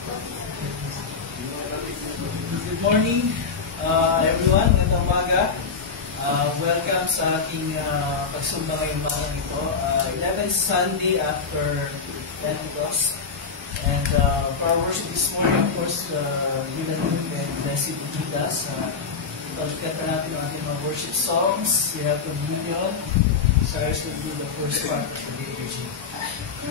Good morning, everyone. Ngayong umaga. Welcome sa ating pagsumba ngayong umaga ito. 11th Sunday after Pentecost. And for our worship this morning, of course, Gilanin and Leslie Bukitas. Pagkat natin ang ating mga worship songs. We have communion. Cyrus will do the first part of the liturgy.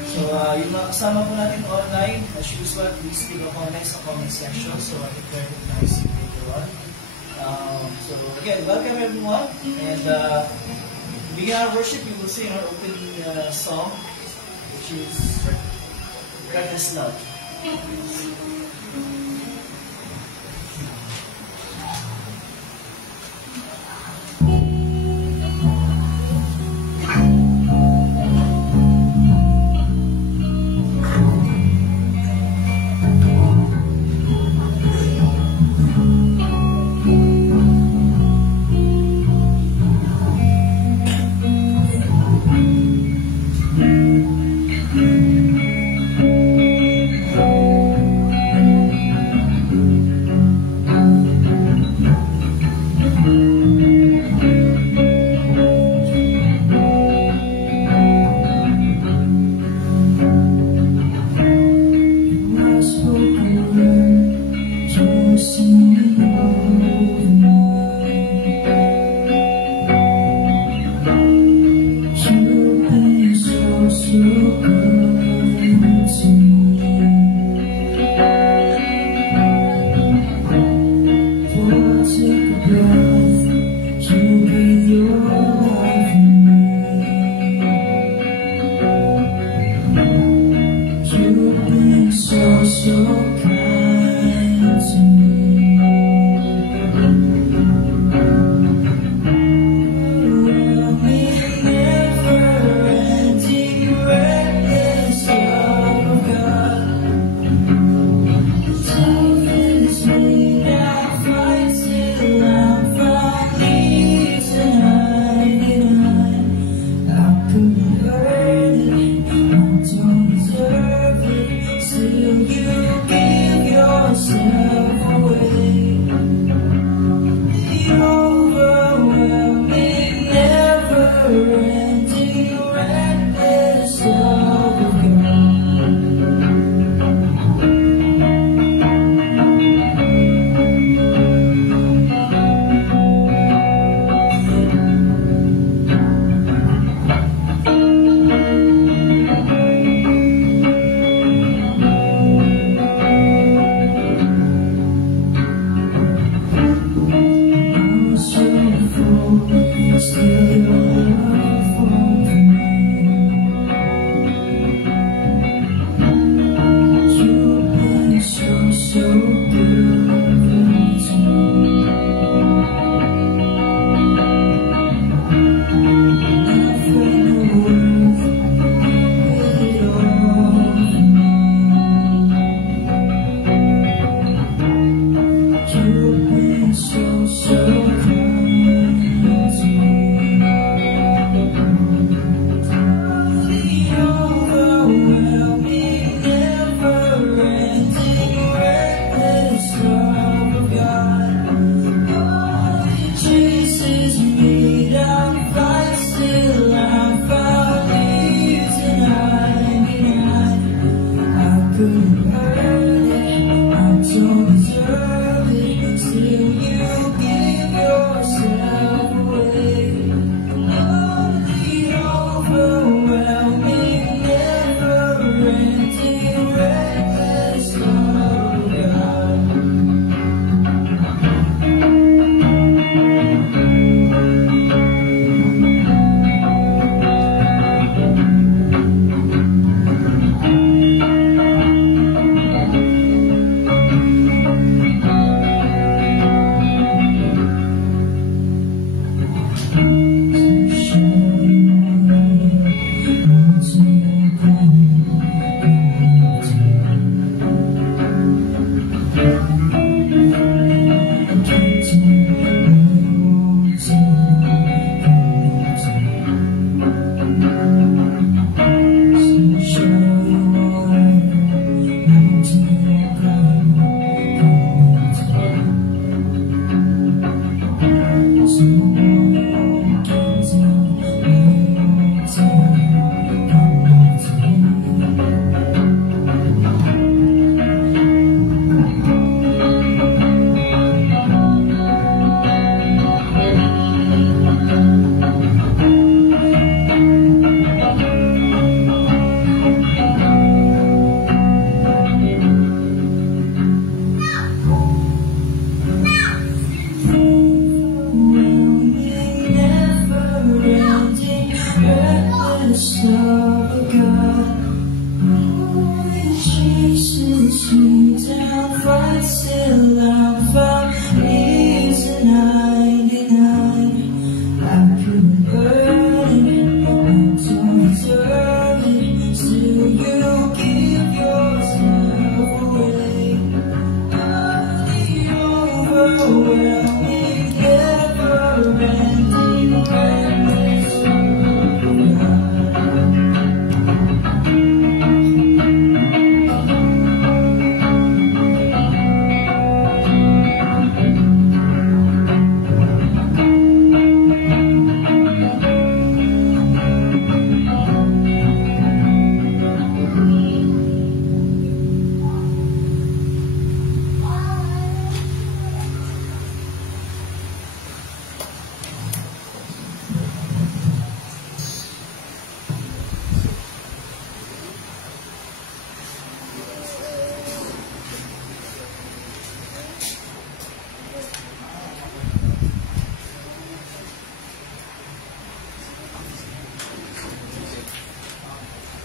So, yung mga kasama po natin online, as usual, please leave a comment sa comment section so I can recognize you later on. So, again, welcome everyone. And to begin our worship, we will sing our opening song, which is Reckless Love. Still you give down, fight still, I'm found reason 99. I could earn it, I don't deserve it, still you give yourself away. The overwhelming, never-ending madness of love.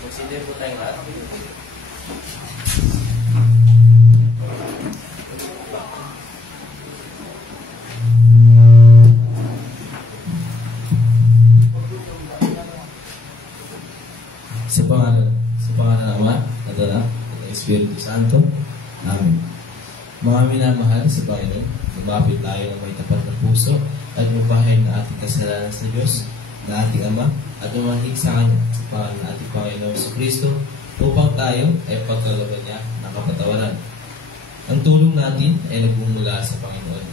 Consider po tayong lahat. Sa pangalan ng Ama, at Anak, at ng Espiritu Santo. Amen. Mga minamahal sa Panginoon, lumapit tayo ng may tapat na puso at upahin na ating kasalanan sa Diyos, na ating Ama, at umanhig sa Kanya sa pangalan ng ating Panginoon sa Kristo, upang tayo ay pagkalooban niya ng kapatawaran. Ang tulong natin ay nagmumula sa Panginoon.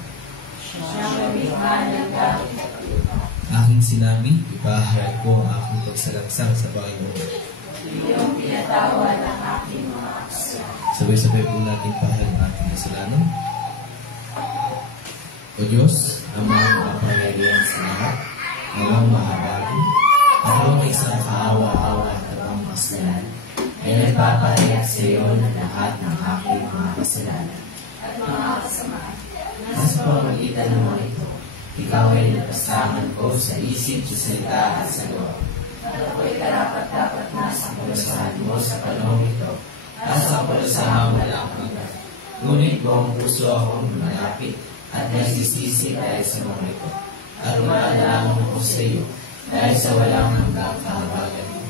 Aking sinabi, ipaharap ko ang aking pagsalangsang sa Panginoon. Iyong pinatawad ang aking mga kasalanan. Sabay-sabay po natin pahal ang ating kasalanan. O Diyos, ang mga kapangyarihan sa lahat, ang mahabagin, at ang may isang kaawa-awa at ang kasalanan, ay nagpapahiyak sa iyo na lahat ng aking mga kasalanan At mga kasamaan. Nasa pamamagitan ng mga ito, ikaw ay napasaman ko sa isip, sa salita at sa gawa. At ako'y karapat-dapat na sa Pulasahan mo sa panahon ito, at sa pulasahan wala kang hanggan. Ngunit buong puso akong malapit at nagsisisi dahil sa mga ito. At umaalala ko sa iyo dahil sa walang hanggang kahabagan mo.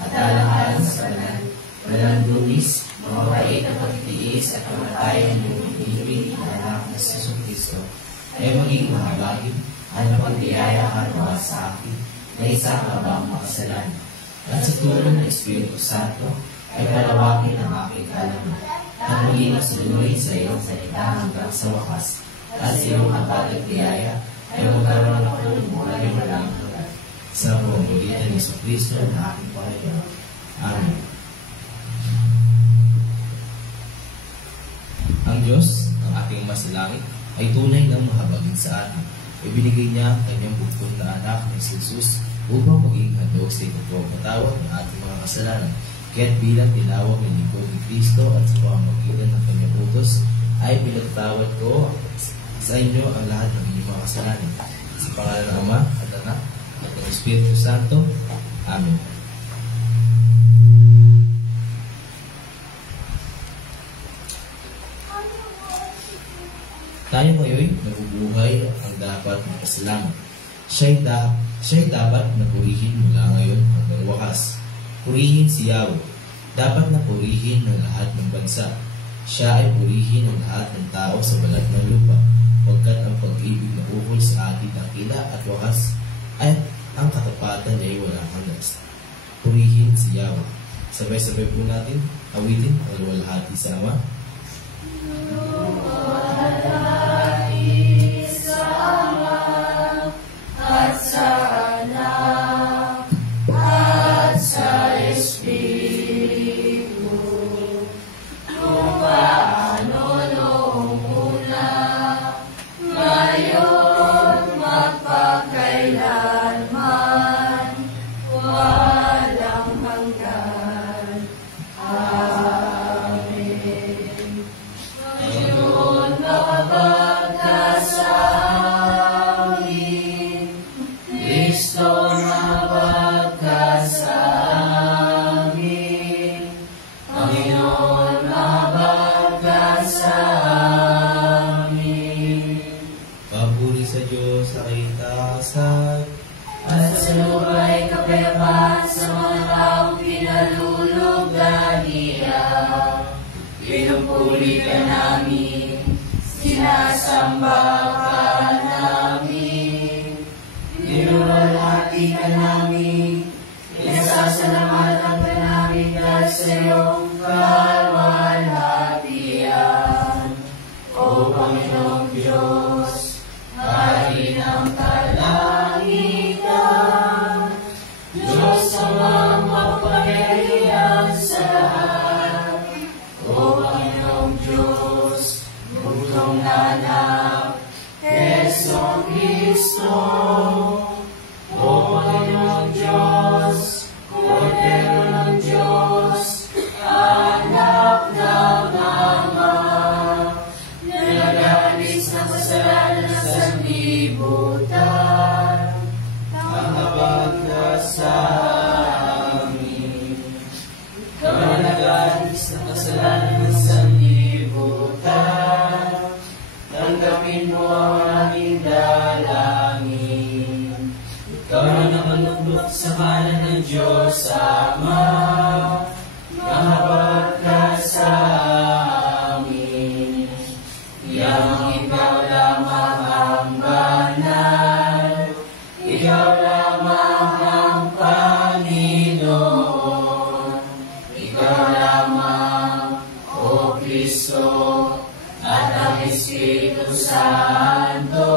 At alang-alang sa kanan, walang dumis, mabait na pagtitiis at kamatayan yung ibig na anak na sa Kristo ay maging mahabagin at napagbiyaya ka nawa sa akin na isa ka bang makasalanan. At sa tulong ng Espiritu Santo ay palawakin ang aking kalaman at maging masunurin sa iyong salita hanggang sa wakas. At sa iyong habag at biyaya ay magkaroon ako ng walang walang hanggan. Sa pamamagitan ni Kristo na aking Panginoon. Amen. Ang Diyos, ang aking masalangit, ay tunay ng mahabagin sa atin. Ibinigay niya ang kanyang bugtong na anak na si Jesus upang maging handog sa ikapagpatawad ng ating mga kasalanan. Kaya't bilang tinawag ng lingkod ni Kristo at sa pamamagitan ng kanyang utos, ay pinagtawad ko sa inyo ang lahat ng inyong mga kasalanan. Sa pangalan ng Ama at Anak at ng Espiritu Santo. Amen. Tayo ngayon nabubuhay ang dapat ng kasalanan. Siya'y dapat na purihin mula ngayon hanggang wakas. Purihin si Yahweh. Dapat na purihin ng lahat ng bansa. Siya ay purihin ng lahat ng tao sa balat ng lupa, pagkat ang pag-ibig na ukol sa atin dakila at wakas, at ang katapatan niya ay walang hanggan. Purihin si Yahweh. Sabay-sabay po natin awitin ang luwalhati sa Ama. At sa Anak, at sa Espiritu, kung paano noong una, ngayon magpakailanman, walang hanggan. Amen. Diyos ay tasan. At sa lupa ay kapayapaan sa mga taong pinalulugdaniya. Pinupuli ka namin, sinasamba ka namin. Niluwalhati ka namin, pinasasalamatan ka namin dahil sa iyong kaluwalhatian. O Panginoong Diyos, Hari ng kalangitan, Diyos ang makapangyarihan sa lahat. O Panginoong Diyos, bugtong na anak, Heso Kristo. O Panginoong Diyos, Kordero ng Diyos, anak ng Ama, nag-aalis ng kasalanan ng sanlibutan, Manghabag ka sa amin. ikaw na nag-aalis ng kasalanan ng sanlibutan, tanggapin mo ang aming dalangin. Ikaw na nakalugdok sa kanan ng Diyos Ama, manghabag ka sa amin. Iyang ikaw lamang ang banal, ikaw lamang ang Panginoon. Ikaw lamang, O Kristo, at ang Espiritu Santo,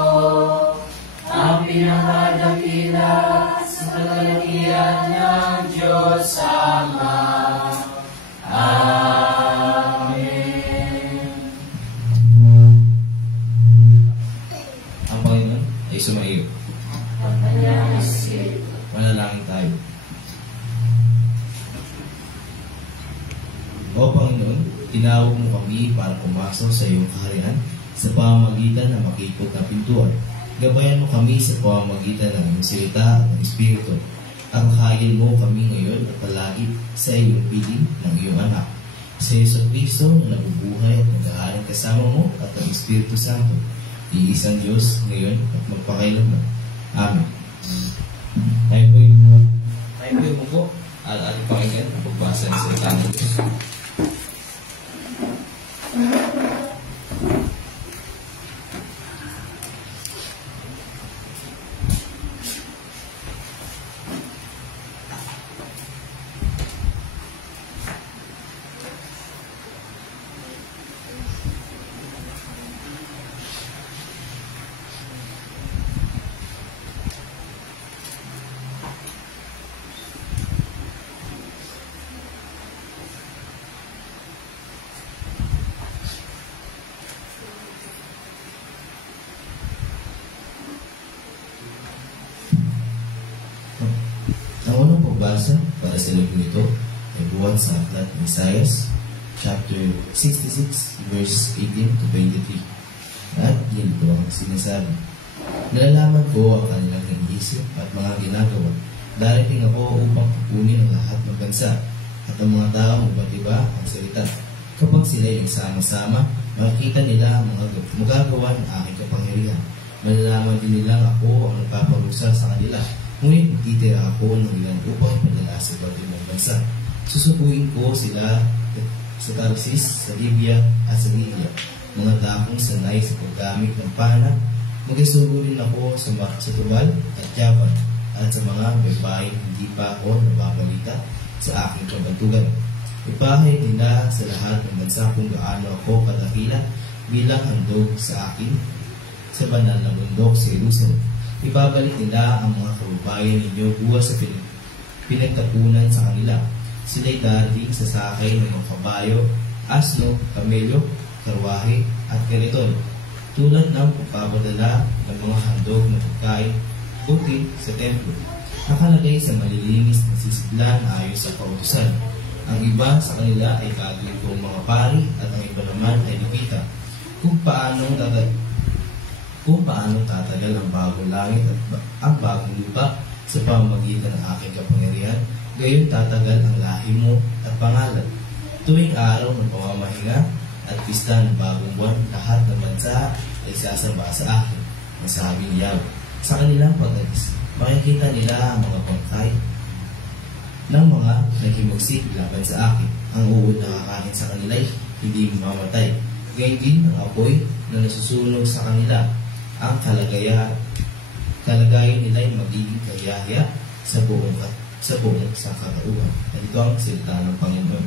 ang pinakadakila sa kalagayan ng Diyos Ama. Amen. Ang Panginoon ay sumaiyo. Ang kanyang Espiritu. Manalangin tayo. O Panginoon, tinawag mo kami para pumasok sa iyong kaharian sa pamamagitan ng makikot na pintuan. Gabayan mo kami sa pamamagitan ng iyong salita at ng Espiritu. Ang kain mo kami ngayon at palagi sa iyong piling ng iyong anak. Sa Yesu Kristo na nabubuhay at nag-aaral kasama mo at ang Espiritu Santo, iisang Diyos ngayon at magpakailanman. Amen. Tayo po po at ating pakinggan ang pagbasa ng salita ng Diyos. Ang unang pagbasa para sa libro ito ay buwan sa aklat ng Isaias, chapter 66, verse 18 to 23. At ganito ang sinasabi: Nalalaman ko ang kanilang iniisip at mga ginagawa. Darating ako upang kukunin ang lahat ng bansa at ang mga taong iba't iba ang salita. Kapag sila ay sama-sama, makikita nila ang mga magagawa ng aking kapangyarihan. Malalaman din nilang ako ang nagpaparusa sa kanila. Ngunit magtitira ako ng ilang upang padala sa iba't ibang bansa. Susukuin ko sila sa Tarsis, sa Libya at sa Libya, mga dakong sanay sa paggamit ng pana. Mag-isuro rin ako sa Tubal at Javan at sa mga babaeng hindi pa ako nababalita sa aking kabantugan. Ipahayag nila sa lahat ng bansa kung gaano ako kadakila bilang handog sa akin sa banal na bundok sa Jerusalem. Ibabalik nila ang mga kababayan ninyo buwas sa pinagtapunan sa kanila. Sila'y darating sa sakay ng mga kabayo, asno, kamelyo, karwahe, at kariton, tulad ng pagpapadala ng mga handog na pagkain, buti sa templo, nakalagay sa malilinis na sisidlan ayon sa kautusan. Ang iba sa kanila ay kagawin mga pari at ang iba naman ay lupita. Kung paano tatagal ang bagong langit at ang bagong lupa sa pamamagitan ng aking kapangyarihan, gayon tatagal ang lahi mo at pangalan. Tuwing araw ng pamamahinga at pista ng bagong buwan, lahat ng bansa ay sasamba sa akin. Nasabi ni Yahweh. Sa kanilang pag-alis, makikita nila ang mga bangkay ng mga naghimagsik laban sa akin. Ang uod na kakain sa kanila ay hindi mamamatay. Gayun din ang apoy na nasusunog sa kanila. Ang kalagayan nila ay magiging kayahya sa buong sangkatauhan. Ito ang salita ng Panginoon.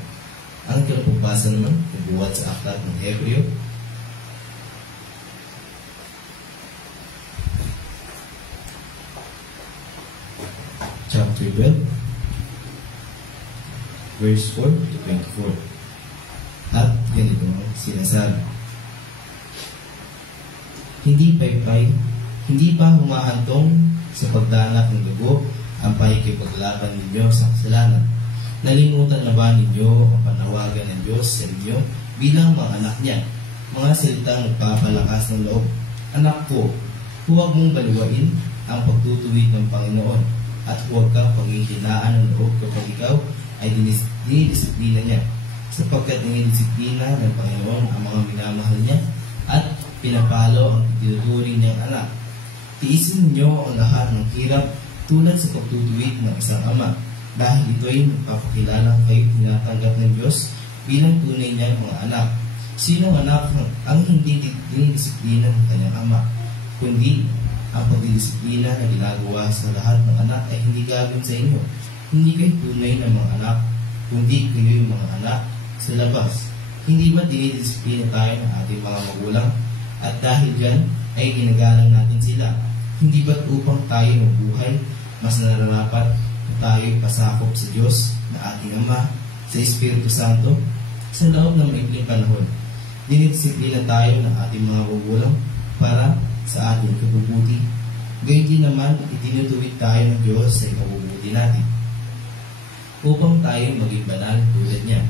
Ang kinapagbasa naman, nabuhat sa aklat ng Hebreo, chapter 12, verse 4 to 24. At ganito ang sinasabi. Hindi pa humahantong sa pagdanak ng dugo ang pakikipaglaban ninyo sa kasalanan. Nalimutan na ba ninyo ang panawagan ng Diyos sa inyo bilang mga anak niya? Mga salitang nagpapalakas ng loob. Anak ko, huwag mong baliwain ang pagtutuwid ng Panginoon at huwag kang panghihinaan ng loob kapag ikaw ay dinidisiplina niya, sapagkat dinidisiplina ng Panginoon ang mga minamahal niya at pinapalo ang tinuturing niyang anak. Tiisin niyo ang lahat ng hirap tulad sa pagtutuwid ng isang ama, dahil ito ay magpapakilala kayo tinatanggap ng Diyos bilang tunay niyang mga anak. Sino anak ang hindi dinidisiplina ng kanyang ama? Kundi ang pagdidisiplina na ginagawa sa lahat ng anak ay hindi gagawin sa inyo. Hindi kayo tunay na mga anak, kundi kayo yung mga anak sa labas. Hindi ba dinidisiplina tayo ng ating mga magulang? At dahil dyan ay ginagalang natin sila. Hindi ba't upang tayo mabuhay, mas nararapat na tayo pasakop sa Diyos na ating Ama, sa Espiritu Santo, sa loob ng maikling panahon? Dinidisiplina tayo ng ating mga magulang para sa ating kabubuti. Gayun din naman, itinutuwid tayo ng Diyos sa ikabubuti natin, upang tayo maging banal tulad niya.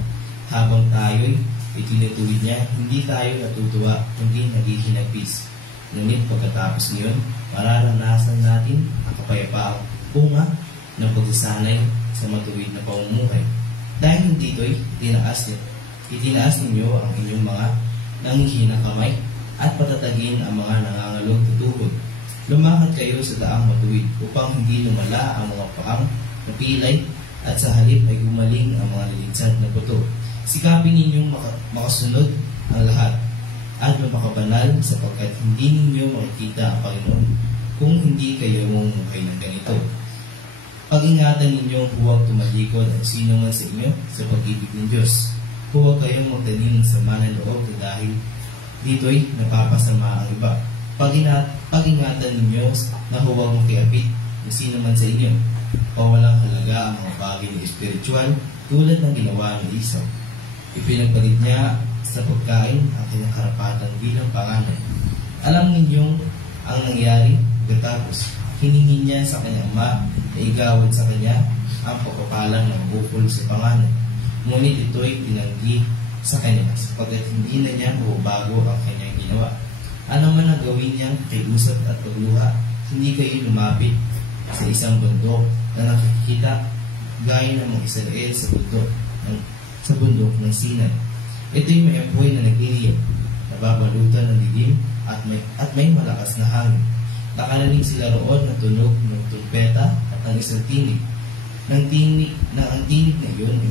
Habang tayo'y itinutuwid niya, hindi tayo natutuwa, kundi naghihinagpis. Ngunit pagkatapos niyon, mararanasan natin ang kapayapaang bunga ng pagsasanay sa matuwid na pamumuhay. Dahil dito'y itinaas ninyo ang inyong mga nangihinang kamay at patatagin ang mga nangangalog tutuhod. Lumakad kayo sa daang matuwid upang hindi lumala ang mga paang napilay at sa halip ay gumaling ang mga nalinsad na buto. Sikapin ninyong makasunod ang lahat at mapakabanal sapagkat hindi ninyo makikita ang Panginoon kung hindi kayo mamumuhay ng ganito. Pag-ingatan ninyong huwag tumalikod ang sino man sa inyo sa pag-ibig ng Diyos. Huwag kayong magtanim ng sama ng loob dahil dito'y napapasama ang iba. Pag-ingatan ninyo na huwag makiapit ng sino man sa inyo o walang halaga ang mga bagay ng espiritual tulad ng ginawa ng Esau. Ipinagpalit niya sa pagkain ang kanyang karapatan bilang panganay. Alam ninyong ang nangyari pagkatapos. Hiningi niya sa kanyang ama na igawad sa kanya ang pagpapalang ng bukol sa panganay. Ngunit ito'y tinanggi sa kanya sapagkat hindi na niya mababago ang kanyang ginawa. Ano man ang gawin niyang pakiusap at pagluha, hindi kayo lumapit sa isang bundok na nakikita gaya ng mga Israel sa bundok ng Sinai. Ito'y may apoy na nagliliyab, nababalutan ng dilim at may malakas na hangin. Nakalaling sila roon na tunog ng trumpeta at ang isang tinig. Ang tinig na iyon ay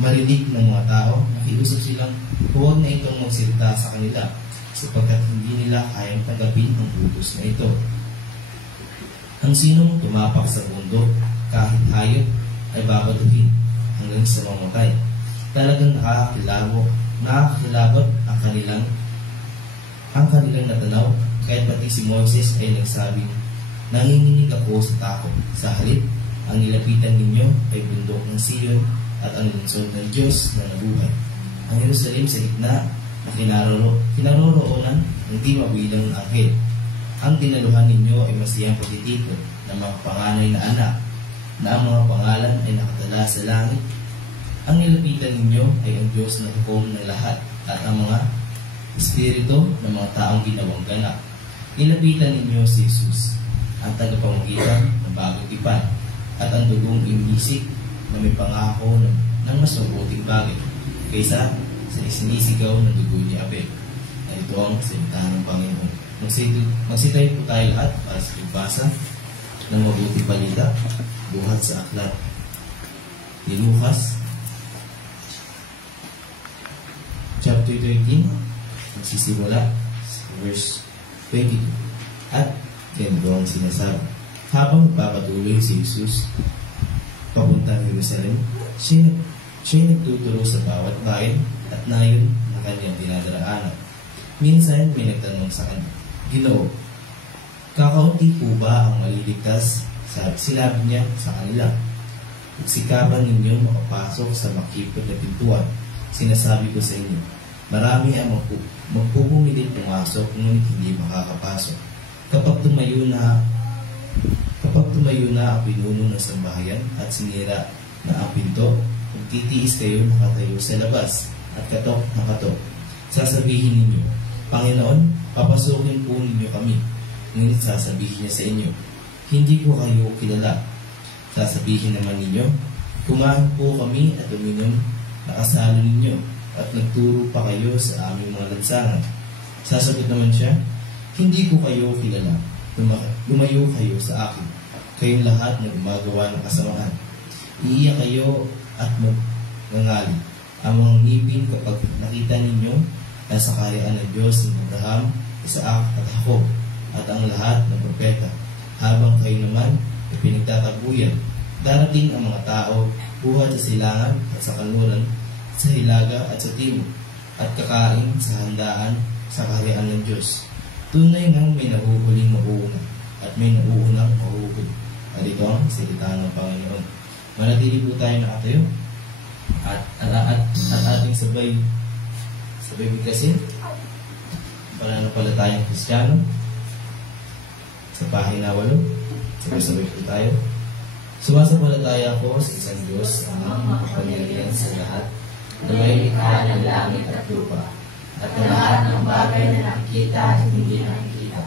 marinig ng mga tao, nakiusap silang huwag na itong magsalita sa kanila sapagkat hindi nila kayang tanggapin ang utos na ito. Ang sinong tumapak sa bundok kahit hayop ay babatuhin hanggang sa mamatay. Talagang nakakilabot ang kanilang natanaw, kahit pati si Moses ay nagsabing, nanginginig ako sa takot. Sa halip, ang nilapitan ninyo ay bundok ng Sion at ang lungsod ng Diyos na nabuhay. Ang Jerusalem sa gitna na kinaroroonan ng di mabilang ng anghel. Ang dinaluhan ninyo ay masiyang pagtitipon ng mga panganay na anak, na ang mga pangalan ay nakatala sa langit. Ang nilapitan ninyo ay ang Diyos na hukom ng lahat at ang mga espiritu ng mga taong ginawang ganap. Nilapitan ninyo si Jesus, ang tagapamagitan ng bagong tipan, at ang dugong imbisik na may pangako ng mas mabuting bagay kaysa sa isinisigaw ng dugo ni Abel. Na ito ang salita ng Panginoon. Magsitayo po tayo lahat para sa pagbasa ng mabuting balita buhat sa aklat ni Lucas chapter 13, magsisimula sa verse 22. At ganito ang sinasabi: habang papatuloy si Jesus papuntang Jerusalem, siya nagtuturo sa bawat bayan at nayon na kanyang dinadaraanan. Minsan may nagtanong sa kanya, Ginoo, kakaunti po ba ang maliligtas? Sinabi niya sa kanila, Pagsikapan ninyong makapasok sa makipot na pintuan. Sinasabi ko sa inyo, marami ang magpupumilit pumasok ngunit hindi makakapasok. Kapag tumayo na ang pinuno ng sambahayan at sinira na ang pinto, magtitiis kayo nakatayo sa labas at katok na katok. Sasabihin ninyo, Panginoon, papasukin po ninyo kami. Ngunit sasabihin niya sa inyo, hindi ko kayo kilala. Sasabihin naman ninyo, kumain po kami at uminom na kasalo ninyo at nagturo pa kayo sa aming mga lansangan. Sasagot naman siya, hindi ko kayo kilala. Lumayo kayo sa akin, kayong lahat na gumagawa ng kasamaan. Iiyak kayo at magngangali ang mga ngipin kapag nakita ninyo na sa kaharian ng Diyos ng Abraham, Isaac at Jacob at ang lahat ng propeta. Habang kayo naman ay pinagtatabuyan, darating ang mga tao buhat sa silangan at sa kanluran, sa hilaga at sa timog, at kakain sa handaan sa kaharian ng Diyos. Tunay ngang may nahuhuling mauuna at may nauunang mahuhuli. At ito ang salita ng Panginoon. Manatili po tayo nakatayo at ating sabay bigkasin pananampalatayang Kristiyano sa pahina 8. Sabay po tayo. Sumasampalataya ako sa isang Diyos, Amang makapangyarihan sa lahat, na may likha ng langit at lupa, at na lahat ng bagay na nakikita at hindi nakikita,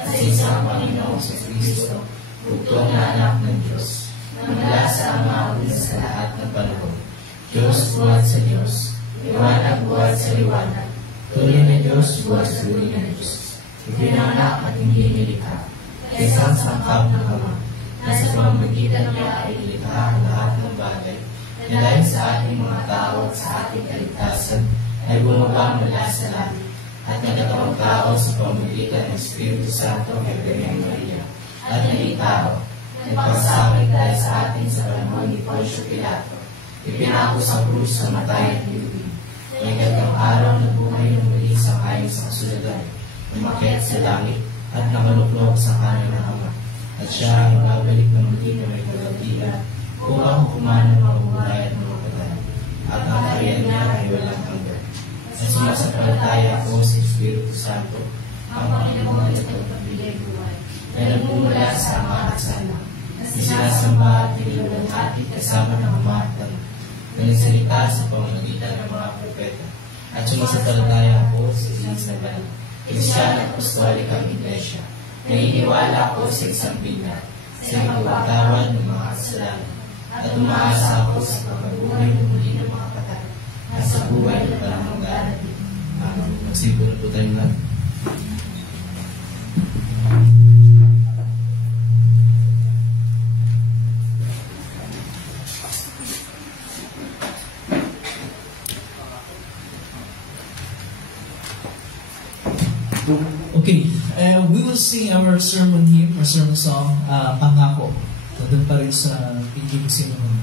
at sa isang Panginoong sa Kristo, bugtong na anak ng Diyos, na mula sa Ama una sa lahat ng panahon, Diyos buhat sa Diyos, liwanag buhat sa liwanag, tunay na Diyos buhat sa tunay na Diyos, ipinanganak at hindi nilikha, isang sangkap ng Ama, na sa pamamagitan niya ay nilikha ang lahat ng bagay, na dahil sa ating mga tao at sa ating kaligtasan ay bumaba mula sa langit, at nagkatawang tao sa pamamagitan ng Espiritu Santo kay Birheng Maria, at naging tao, nagpasakit dahil sa atin sa panahon ni Poncio Pilato, ipinako sa krus sa matay at niluwi. Ikatlong araw na buhay ng muli sa kain sa kasulatan, umakyat sa langit at nakaluklok sa kanan ng Ama. At siya ay babalik ng muli na may kalagyan upang hukuman ng mga buhay at mga patay. At ang kariyan niya ay walang hanggan. At sumasampalataya ako sa Espiritu Santo, ang Panginoon at pagpapilay buhay, na nagmumula sa Ama at sa Anak, na sinasamba at nilulunghati kasama ng Ama at Anak, na nagsalita sa pamamagitan ng mga propeta. At sumasampalataya ako sa Isabel, Kristiyana at Apostolikang Iglesia. Naniniwala ako sa isang binat, sa pagkawad ng mga kasalanan, at umaasa ako sa pagkabuhay ng muli ng mga patay, at sa buhay ng talamang darating. Amen. Magsipo na po tayo na. Okay, we will sing our sermon hymn, our sermon song, Pangako. So, doon pa rin sa piging sinunan.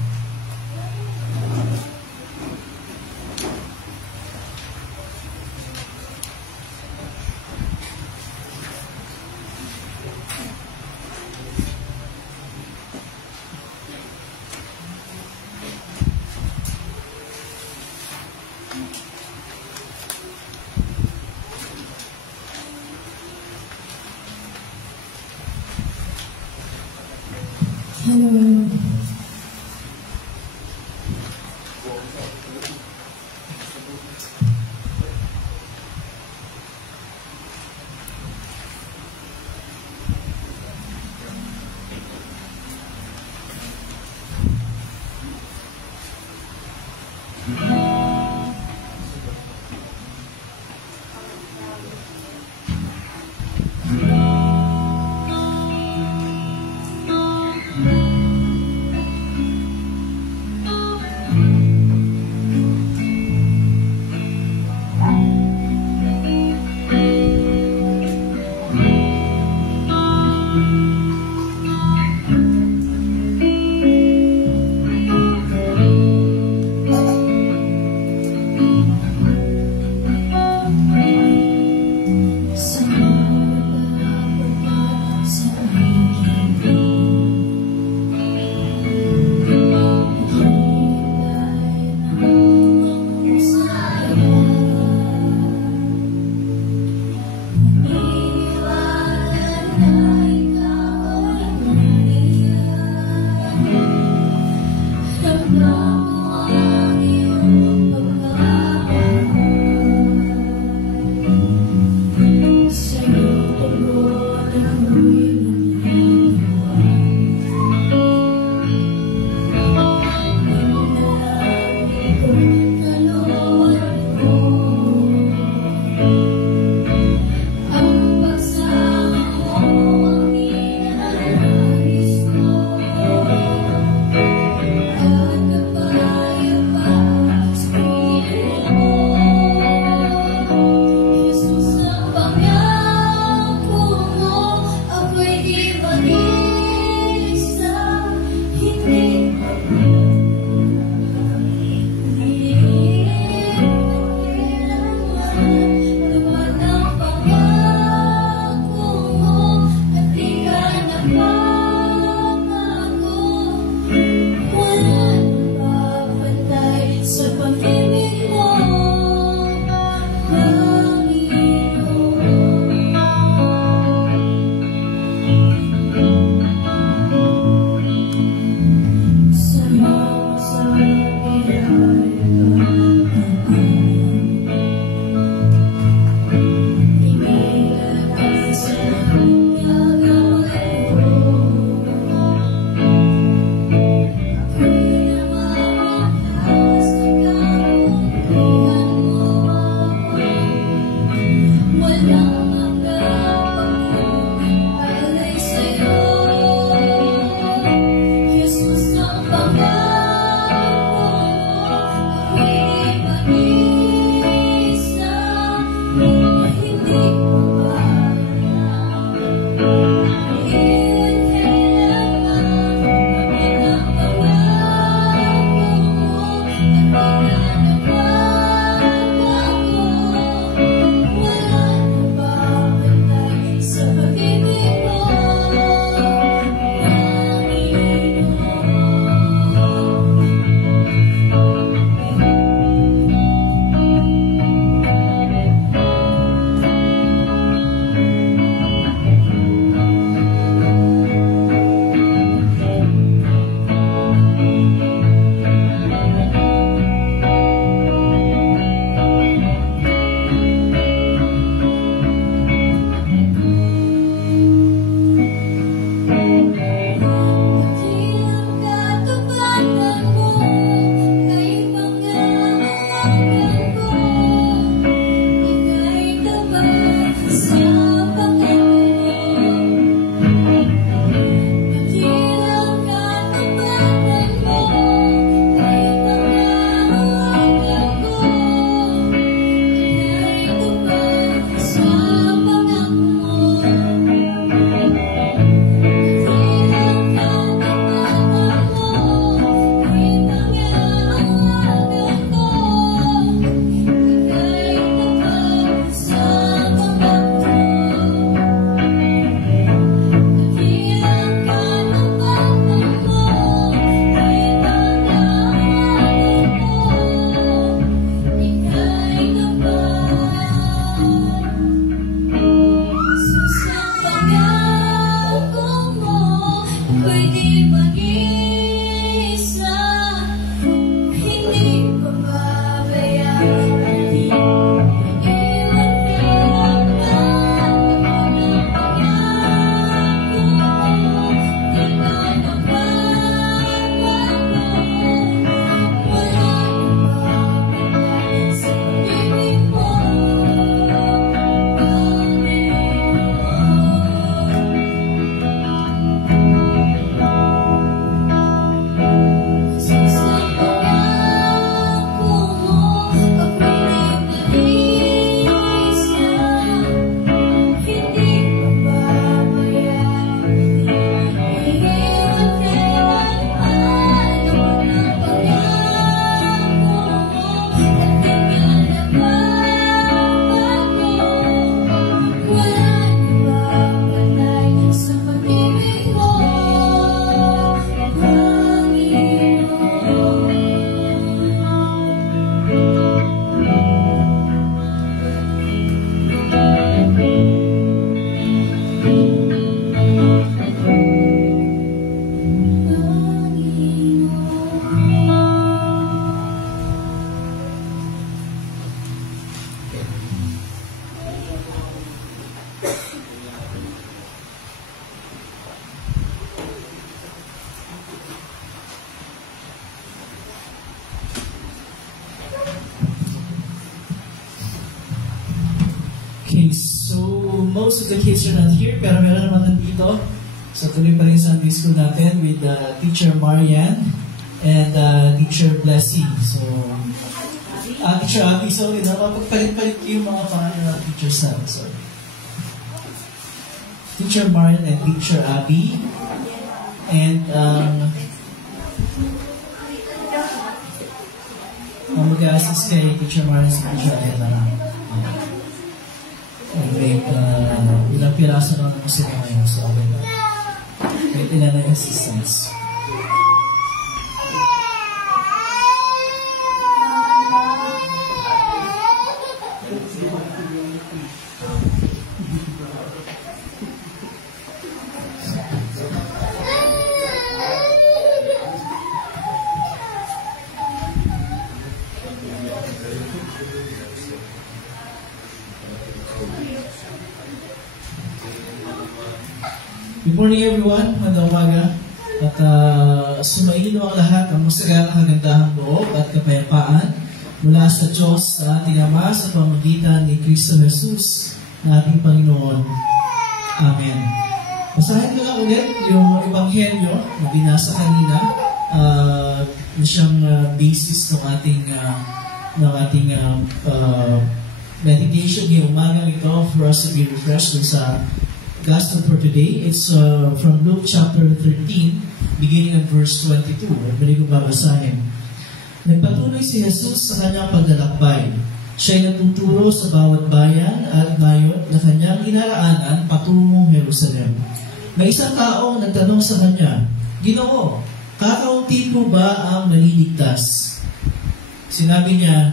Okay, so most of the kids are not here, pero meron naman nandito. So tuloy pa rin Sunday school natin with Teacher Marian and Teacher Blessy. So, Teacher Abby, sorry na, mapagpalit-palit yung mga pangalan ng Teacher Sam. Sorry. Teacher Marian and Teacher Abby. And, mag-assist kay Teacher Marian sa Teacher Ella. May ilang piraso na naman sila ngayon. So, may ilan na assistance. Good morning everyone, magandang umaga. At sumailo ang lahat ng masaganang kagandahang loob at kapayapaan mula sa Diyos sa ating Ama sa pamamagitan ni Kristo Jesus na ating Panginoon. Amen. Basahin ko lang ulit yung Ebanghelyo na binasa kanina na siyang basis ng ating meditation ngayong umagang ito for us to be refreshed sa Gospel for today. It's from Luke chapter 13, beginning at verse 22. Balik ko babasahin. Nagpatuloy si Jesus sa kanyang paglalakbay. Siya'y natuturo sa bawat bayan at ngayon na kanyang inaraanan patungong Jerusalem. May isang taong nagtanong sa kanya, Ginoo, kakaunti po ba ang maliligtas? Sinabi niya,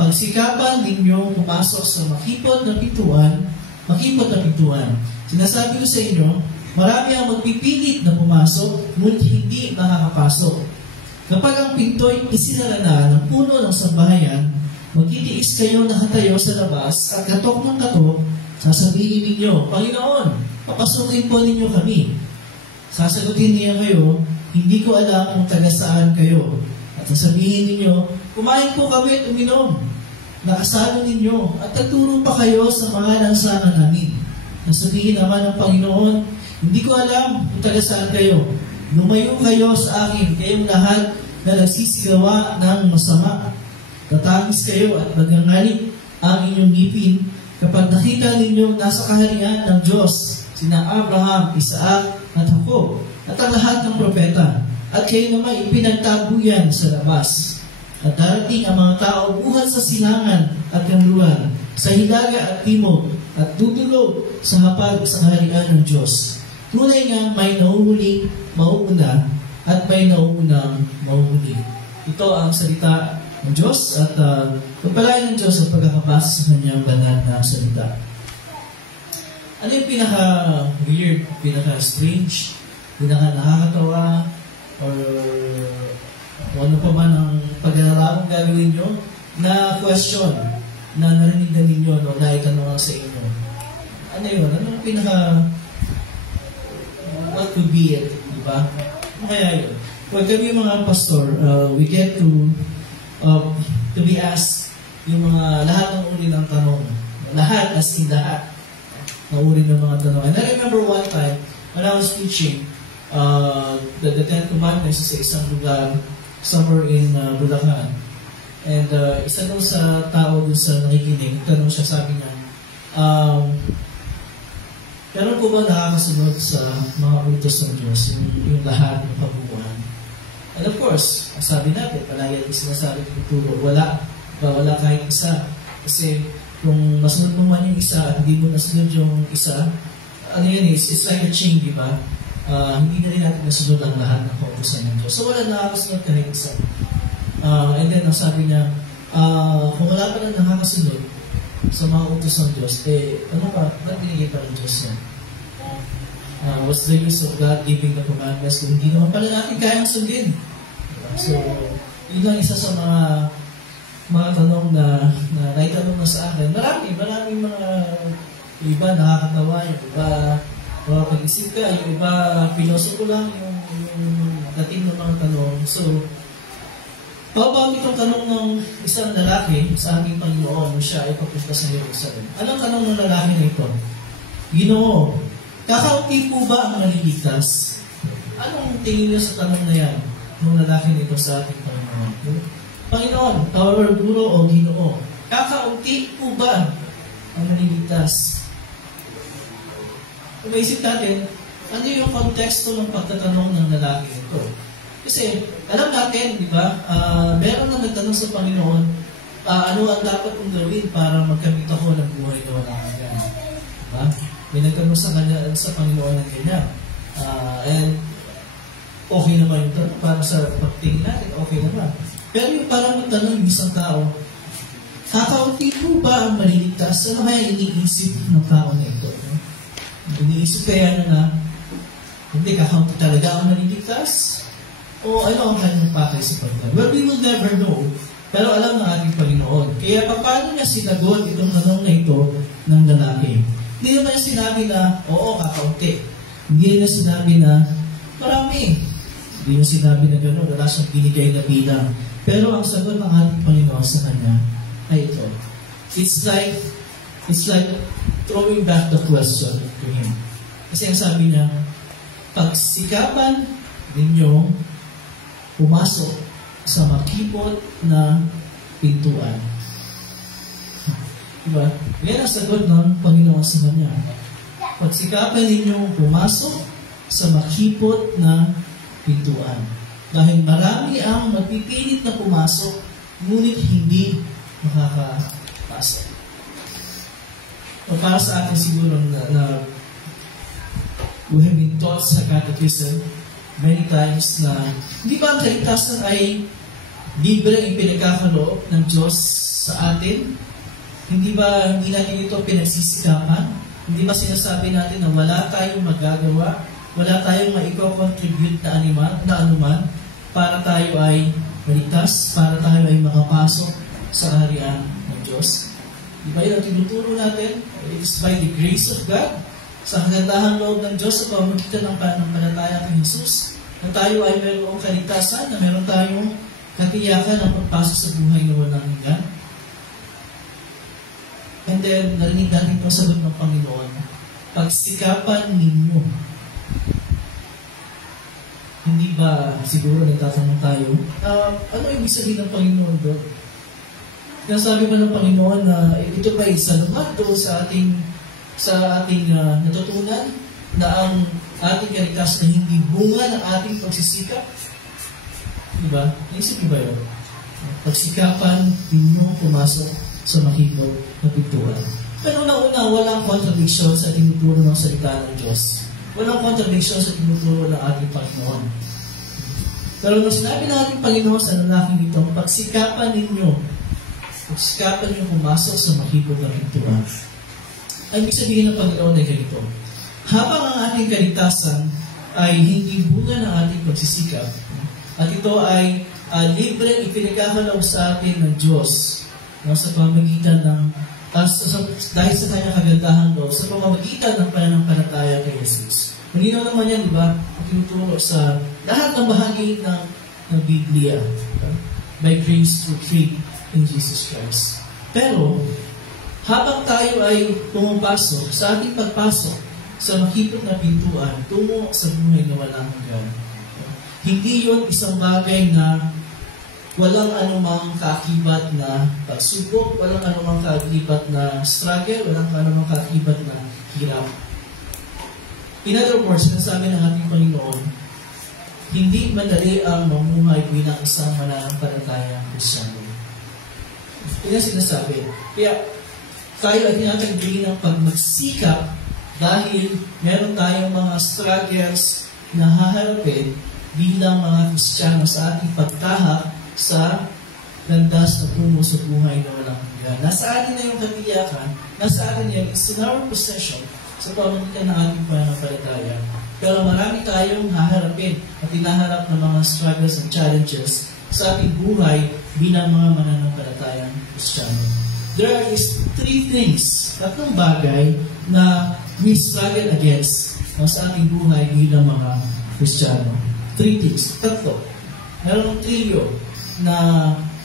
pagsikapan ninyong pumasok sa makipot na pintuan. Sinasabi ko sa inyo, marami ang magpipilit na pumasok, ngunit hindi makakapasok. Kapag ang pinto'y isinara na ng puno ng sambahayan, magtitiis kayo nakatayo sa labas at katok ng katok, sasabihin ninyo, Panginoon, papasukin po ninyo kami. Sasagutin niya kayo, hindi ko alam kung taga saan kayo. At sasabihin ninyo, kumain po kami at uminom. Nakasalo ninyo at nagturo pa kayo sa mga lansangan namin. Nasabihin naman ng Panginoon, hindi ko alam kung taga saan kayo. Lumayo kayo sa akin, kayong lahat na nagsisigawa ng masama. Tatangis kayo at magangalit ang inyong ngipin kapag nakita ninyo nasa kaharian ng Diyos, sina Abraham, Isaac at Jacob, at ang lahat ng propeta. At kayo naman ipinagtabuyan sa labas. At darating ang mga tao buhat sa silangan at kanluran, sa hilaga at timog, at dudulog sa hapag sa kaharian ng Diyos. Tunay nga may nahuhuling mauuna at may nauunang mahuhuli. Ito ang salita ng Diyos at pagpalain ng Diyos ang pagkakabasa sa kanyang banal na salita. Ano yung pinaka-weird, pinaka-strange, pinaka-nakakatawa, or ano pa man ang pag-aaral gagawin nyo na question na narinig na ninyo no, na itanong sa inyo? Ano yun? Ano yung what could be it? Diba? Ano kaya yun? Pag kami mga pastor, we get to be asked yung mga lahat ng uri ng tanong. Lahat, as in lahat ng uri ng mga tanong. And I remember one time, when I was teaching the Ten Commandments sa isang lugar, somewhere in Bulacan. And isa doon sa tao doon sa nakikinig, tanong siya, sabi niya, pero po ba nakakasunod sa mga utos ng Diyos, yung lahat ng kabuuan? And of course, sabi natin, palagi natin sinasabi ng turo, wala kahit isa. Kasi kung masunod mo man yung isa at hindi mo nasunod yung isa, ano yan is, it's like a chain, di ba? Hindi na rin natin nasunod ang lahat ng kautosan ng Diyos. So wala nakakasunod kahit isa. And then, ang sabi niya, kung wala pa lang nakakasunod sa mga utos ng Diyos, ano ba? Ba't binigay pa ng Diyos yan? What's the use of God giving the commandments kung hindi naman pala natin kayang sundin? So, yun lang isa sa mga tanong na naitanong na sa akin. Maraming mga iba nakakatawa, yung iba pag-isip ka, yung iba pilosopo lang yung dating ng mga tanong. So, How about itong tanong ng isang lalaki sa ating Panginoon nung siya ay papunta sa Jerusalem? Anong tanong ng lalaki na ito? Ginoo, kakaunti po ba ang maliligtas? Anong tingin niyo sa tanong na yan ng lalaki nito sa ating Panginoon? Panginoon, our Guro o Ginoo, kakaunti po ba ang maliligtas? Kung maisip natin, ano yung konteksto ng pagtatanong ng lalaki nito? Kasi, alam natin, di ba, meron na nagtanong sa Panginoon, ano ang dapat kong gawin para magkamit ako ng buhay na walang hanggan. Diba? May nagtanong sa kanya, sa Panginoon ng ganyan. And, okay naman yung tanong, para sa pagtingin natin, okay naman. Pero yung parang magtanong yung isang tao, kakaunti po ba ang maliligtas? Ano kaya iniisip ng tao na ito? Iniisip kaya na hindi, kakaunti talaga ang maliligtas? O ano ang kanyang pakay sa pagkakas? Well, we will never know. Pero alam ng ating Panginoon. Kaya paano niya sinagot itong tanong na ito ng lalaki? Hindi naman niya sinabi na, oo, kakaunti. Hindi niya sinabi na, marami. Hindi niya sinabi na gano'n, wala siyang binigay na bilang. Pero ang sagot ng ating Panginoon sa kanya ay ito. It's like throwing back the question to him. Kasi ang sabi niya, pagsikapan ninyong pumasok sa makipot na pintuan. Diba? Yan ang sagot ng Panginoon sa kanya. Pagsikapan ninyong pumasok sa makipot na pintuan. Dahil marami ang magpipilit na pumasok, ngunit hindi makakapasok. O para sa atin siguro na we have been taught sa catechism many times na hindi ba ang kaligtasan ay libre ang pinagkakaloob ng Diyos sa atin? Hindi natin ito pinagsisikapan? Hindi ba sinasabi natin na wala tayong magagawa, wala tayong maiko-contribute na anuman para tayo ay maligtas, para tayo ay makapasok sa harian ng Diyos? Di ba yun ang tinuturo natin? It is by the grace of God, sa kagandahan loob ng Diyos sa pamamagitan ng pananampalataya kay Jesus, na tayo ay mayroong kaligtasan, na mayroon tayong katiyakan ng pagpasok sa buhay na walang hanggan. And then, narinig natin itong sagot ng Panginoon, pagsikapan ninyo. Hindi ba siguro nagtatanong tayo, ano ibig sabihin ng Panginoon doon? Sinasabi ba ng Panginoon na ito ba isalumat doon sa ating natutunan na ang ating kaligtasan na hindi bunga ng ating pagsisikap? Diba? Naisip niyo ba yun? Pagsikapan ninyo pumasok sa makipot na pintuan. Pero una-una, walang contradiction sa tinuturo ng salita ng Diyos. Walang contradiction sa tinuturo ng ating Panginoon. Pero nung sinabi ng ating Panginoon sa lalaking ito, pagsikapan ninyo pumasok sa makipot na pintuan. Ang ibig sabihin ng Panginoon ay ganito. Habang ang ating kaligtasan ay hindi bunga ng ating pagsisikap, at ito ay libre ipinagkakalaw sa atin ng Diyos sa pamamagitan ng dahil sa kanyang kagandahan loob, sa pamamagitan ng pananampalataya kay Jesus. Malinaw naman yan, di ba? Ang tinuturo sa lahat ng bahagi ng Biblia. By grace through faith in Jesus Christ. Pero, habang tayo ay pumapasok, sa ating pagpasok sa makipot na pintuan, tungo sa buhay na walang hanggan, hindi yun isang bagay na walang anumang kaakibat na pagsubok, walang anumang kaakibat na struggle, walang anumang kaakibat na hirap. In other words, sinasabi ng ating Panginoon, hindi madali ang mamuhay bilang isang mananampalatayang Kristyano. Yan ang sinasabi. Kaya, tayo ay tinatagbilin ng pagmagsikap dahil meron tayong mga struggles na haharapin bilang mga Kristiyano sa ating pagtahak sa landas na tungo sa buhay na walang hanggan. Nasa atin na yung katiyakan, nasa atin yan, it's in our possession sa pamamagitan ng ating pananampalataya. Pero marami tayong haharapin at hinaharap ng mga struggles and challenges sa ating buhay bilang mga mananampalatayang Kristiyano. There are these three things, tatlong bagay na we struggle against sa ating buhay bilang mga Kristiyano. Three things, tatlo. Meron ng trio. na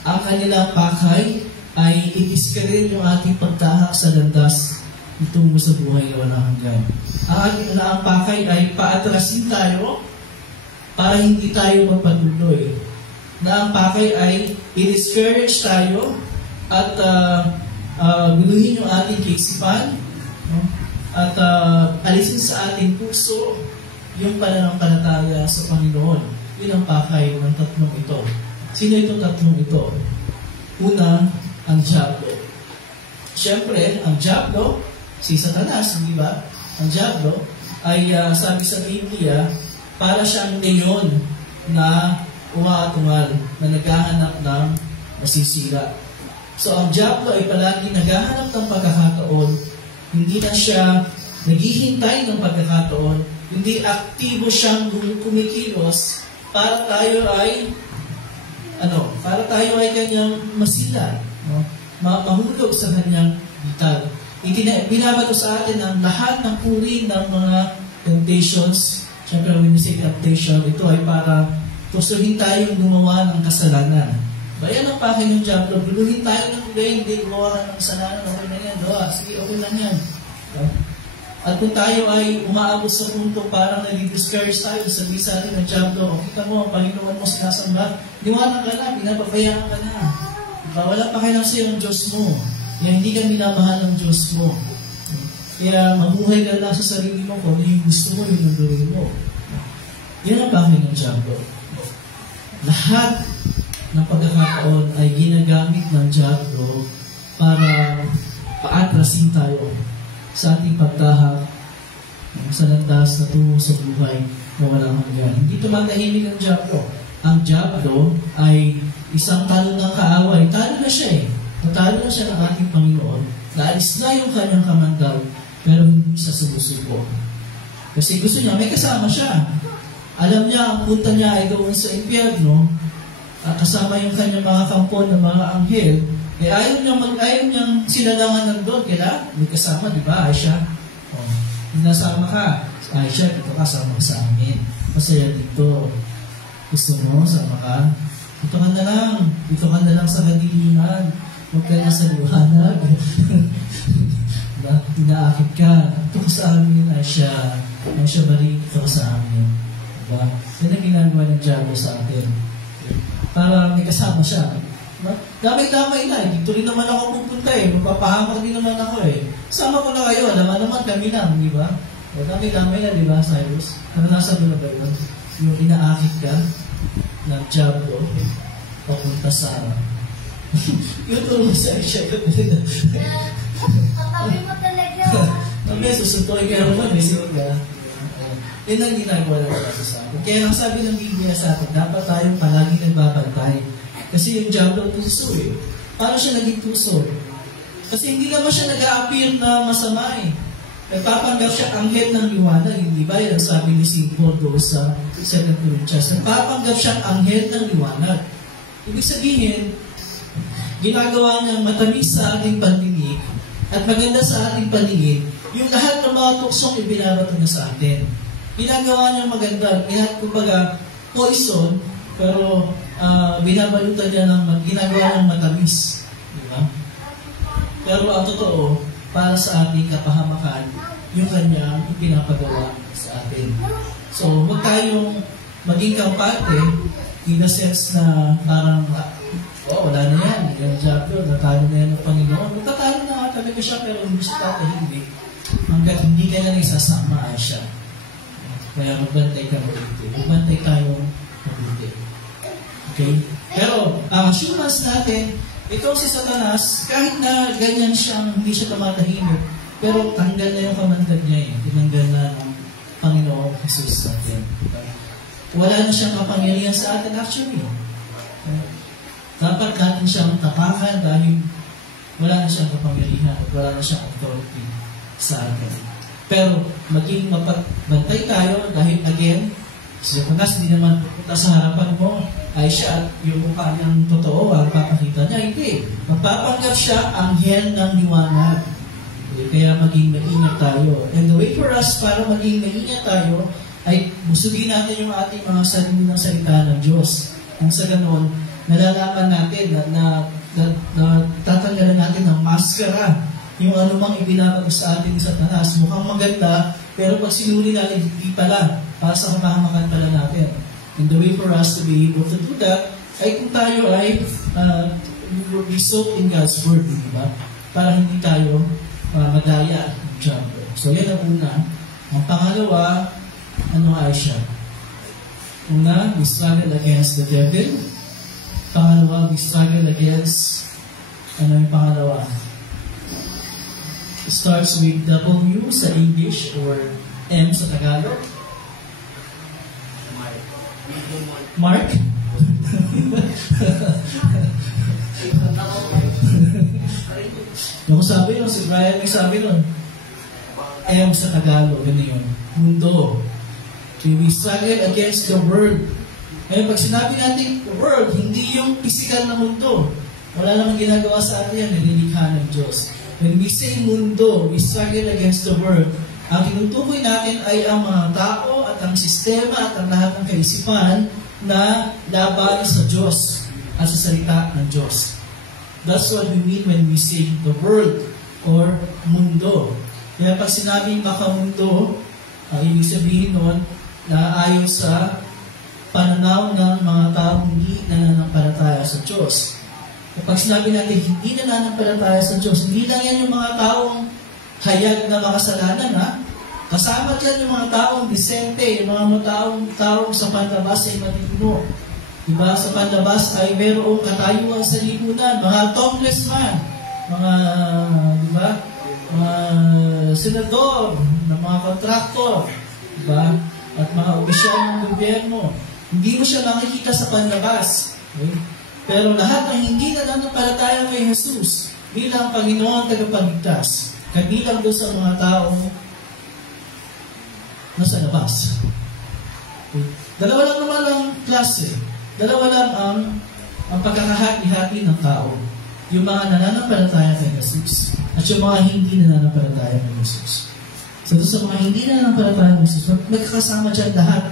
ang kanilang pakay ay itiskaril yung ating pagtahak sa landas itungo sa buhay na walang hanggan. Ang pakay ay paatrasin tayo para hindi tayo magpatuloy. Na ang pakay ay i-discourage tayo at guluhin yung ating kaisipan, no? At alisin sa ating puso yung pananampalataya sa Panginoon. Yun ang pakay ng tatlong ito. Sino itong tatlong ito? Una, ang Diablo. Siyempre, ang Diablo, si Satanas, di ba? Ang Diablo ay sabi sa Biblia, para siyang leon na umatungal, na naghahanap ng masisira. So, ang Diablo ay palagi naghahanap ng pagkakataon, hindi na siya naghihintay ng pagkakataon, hindi aktibo siyang kumikilos para tayo ay kanyang masila, no? Mahulog sa kanyang bitag. Binabato sa atin ang lahat ng puri ng mga temptations. Siyempre, when we say temptation, ito ay para tusuhin tayong gumawa ng kasalanan. Bayan ang pakay ng Diablo, guluhin tayo ng hindi gumawa ka ng kasalanan, okay na yan, sige, okay lang yan. At kung tayo ay umaabot sa punto parang nadi-discourage tayo, sabi sa atin ng Diablo, kita mo, ang Panginoon mo sinasamba, niwanan ka na, binababayaan ka na. Diba? Wala pa kailang sa'yo ang Diyos mo. Kaya hindi ka minamahal ng Diyos mo. Kaya mabuhay ka lang sa sarili mo kung yung gusto mo, yung gawin mo. Yan ang pakay ng Diablo. Lahat ng pagkakataon ay ginagamit ng Diablo para paatrasin tayo sa ating pagtahak sa landas na tungo sa buhay na walang hanggan. Hindi tumatahimik ang Diablo. Ang Diablo ay isang talo ng kaaway. Talo na siya Natalo na siya ng ating Panginoon. Naalis na yung kanyang kamandag, pero hindi siya sumusuko. Kasi gusto niya, may kasama siya. Alam niya, ang punta niya ay doon sa impyerno, kasama yung kanyang mga kampon ng mga anghel, ayaw niyang silalangan ng doon. Kaya may kasama, di ba, Aisha? Nasama ka. Aisha, dito ka, sama sa amin. Masaya dito. Gusto mo, sama ka? Dito ka na lang sa kadiliman. Huwag ka na sa liwanag. Inaakit ka. Ito ka sa amin, Aisha. Aisha, balik ito ka sa amin. Diba? Yan ang ginagawa ng Diablo sa atin. Para may kasama siya. Damay-damay na. Dito rin naman ako pupunta Magpapahamak din naman ako Sama ko na kayo. Naman kami lang, di ba? Damay-damay na, di ba, Cyrus? Naranasan mo na ba yun? Yung inaakit ka ng Diablo papunta sa yung tulong sa siya. Katabi mo talaga. May susuntuin ka naman, may siga. Yan ang ginagawa ng Diablo sa atin. Kaya ang sabi ng Biblia sa atin, dapat tayong palagi nagbabantay. Kasi yung Diablo tuso Paano siya naging tuso? Kasi hindi naman siya nag-a-appear na masama Nagpapanggap siya anghel ng liwanag. Hindi ba? Yan ang sabi ni St. Paul doon sa 2 Corinthians. Nagpapanggap siya anghel ng liwanag. Ibig sabihin, ginagawa niyang matamis sa ating paningin at maganda sa ating paningin yung lahat ng mga tuksong ibinabato niya sa atin. Ginagawa niyang maganda, kumbaga poison, pero binabalutan niya ginagawa niyang matamis. Diba? Pero ang totoo, para sa ating kapahamakan, yung kanyang ipinapagawa sa atin. So, huwag tayong maging kampante in the sense na parang wala na yan. Yung Diablo, natalo na yan ng Panginoon. Magtatalo na nga talaga siya, pero hindi siya tatahimik. Hanggat hindi ka na isasama ay siya. Kaya magbantay ka mabuti. Magbantay tayong mabuti. Okay? Pero, ang assurance natin, itong si Satanas, kahit na ganyan siyang, hindi siya tumatahimik, pero tanggal na yung kamandag niya Tinanggal na ng Panginoon Jesus natin. Wala na siyang kapangyarihan sa atin actually. Dapat natin siyang tapakan dahil wala na siyang kapangyarihan at wala na siyang authority sa atin. Pero maging mapagbantay tayo dahil again, si Satanas hindi naman pupunta sa harapan mo ay siya at yung mukha niyang totoo ang papakita niya. Hindi. Magpapanggap siya anghel ng liwanag. Kaya maging maingat tayo. And the way for us para maging maingat tayo ay busugin natin yung ating mga sarili ng salita ng Diyos. Nang sa ganon, nalalaman natin na tatanggalan natin ng maskara yung anumang ibinabato sa atin ni Satanas. Mukhang maganda, pero pag sinuli natin, hindi pala, para sa kapahamakan pala natin. And the way for us to be able to do that, ay kung tayo ay be soaked in God's Word, di ba? Para hindi tayo madaya. So yan ang una. Ang pangalawa, ano ay siya? Una, we struggle against the devil. Pangalawa, we struggle against, ano yung pangalawa? It starts with W sa English or M sa Tagalog. Mark? Yung sabi nun, si Brian may sabi nun, M sa Tagalog, gano'n yun. Mundo. Okay, we struggle against the world. Ngayon, pag sinabi natin world, hindi yung physical na mundo. Wala namang ginagawa sa atin yan, nililikha ng Diyos. When we say mundo, we struggle against the world. Ang tinutukoy natin ay ang mga tao at ang sistema at ang lahat ng kaisipan na laban sa Diyos at sa salita ng Diyos. That's what we mean when we say the world or mundo. Kaya pag sinabing makamundo, ibig sabihin nun na ayon sa pananaw ng mga taong hindi nananampalataya sa Diyos. Kapag sinabi natin hindi nananampalataya sa Diyos, hindi lang yan yung mga taong hayag na makasalanan, ha? Kasama dyan yung mga taong disente, yung mga taong sa panlabas ay matitino. Diba? Sa panlabas ay merong katayuan sa lipunan, mga topless man, mga, diba? Mga senador, mga kontraktor, diba? At mga opisyal ng gobyerno. Hindi mo siya makikita sa panlabas. Okay? Pero lahat ng hindi nananampalataya kay Jesus bilang Panginoon tagapagligtas, kabilang doon sa mga taong nasa labas. Okay? Dalawa lang naman ang klase. Dalawa lang ang pagkakahati-hati ng tao. Yung mga nananampalataya kay Jesus at yung mga hindi nananampalataya kay Jesus. So doon sa mga hindi nananampalataya kay Jesus, magkakasama dyan lahat.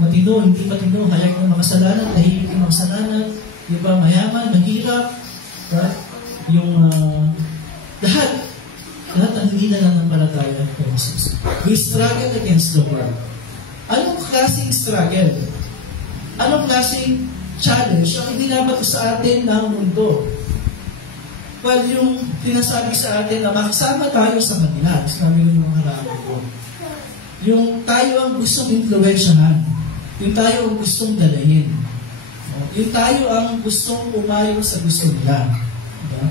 Matino, hindi matino, hayag na makasalanan, tahimik na makasalanan, di ba, mayaman, mahirap, right? Yung lahat ang hindi nananampalataya kay Jesus. We struggle against the world. Anong klaseng struggle? Anong klaseng challenge ang ibinabato sa atin ng mundo? Well, yung pinasabi sa atin na makasama tayo sa kanila, sabi ng mga karami ko. Yung tayo ang gustong influensyahan. Yung tayo ang gustong dalahin. Yung tayo ang gustong umayo sa gusto nila. Diba?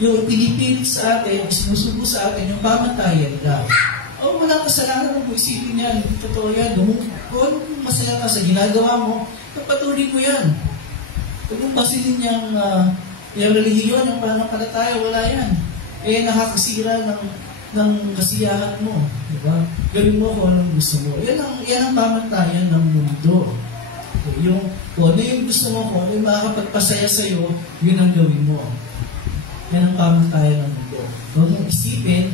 Yung pinipilit sa atin, sinusubo sa atin, yung pamantayan nila. Walang kasalanan kung isipin yan. Hindi totoo yan. Kung masaya ka sa ginagawa mo, patuloy mo yan. Kung pasilin niyang yung relihiyon, yung pananampalataya, wala yan. Nakakasira ng kasiyahan mo. Diba? Gawin mo kung anong gusto mo. Yan ang pamantayan ng mundo. Yung kung ano yung gusto mo, kung ano yung makakapagpasaya sa'yo, yun ang gawin mo. Yan ang pamantayan ng mundo. Huwag mong isipin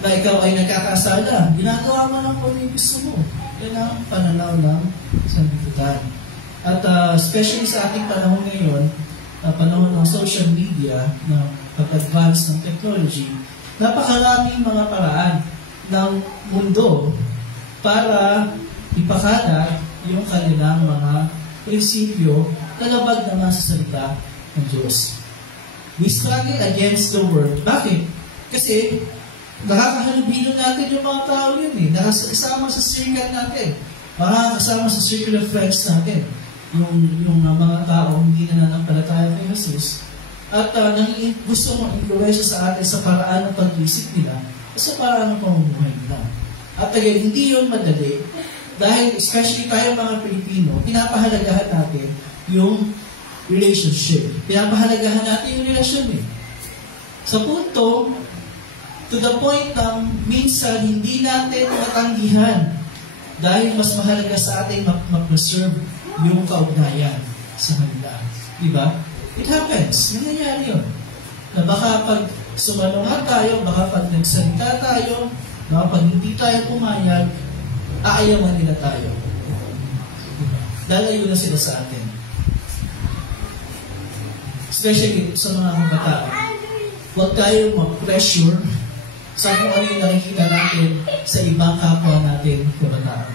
na ikaw ay nagkakasala. Ginagawa mo lang kung ano yung gusto mo. Yan ang pananaw ng sanlibutan. At especially sa ating panahon ngayon, panahon ng social media, na pag-advance ng technology, napakaraming mga paraan ng mundo para ipakalat yung kanilang mga prinsipyo na labag naman sa salita ng Diyos. We struggle against the world. Bakit? Kasi nakakahalubilo natin yung mga tao yun eh. Nakasama sa circle natin. Makakasama sa circle of friends natin. Yung mga tao hindi nananampalataya kay Jesus. At gusto mong influensya sa atin sa paraan ng pag-isip nila at sa paraan ng pamumuhay nila. At again, hindi yun madali. Dahil especially tayo mga Pilipino, pinapahalagahan natin yung relationship. Pinapahalagahan natin yung relasyon eh. Sa punto, to the point na minsan hindi natin matanggihan dahil mas mahalaga sa atin mag-preserve yung kaugnayan sa kanila. Diba? It happens. Nangyayari yun. Na baka pag sumalungan tayo, baka pag nagsalita tayo, baka pag hindi tayo pumayag, aayawan nila tayo. Diba? Lalayo na sila sa atin. especially sa mga kabataan, huwag tayo mag-pressure sa kung ano yung nakikita natin sa ibang kapwa natin kabataan.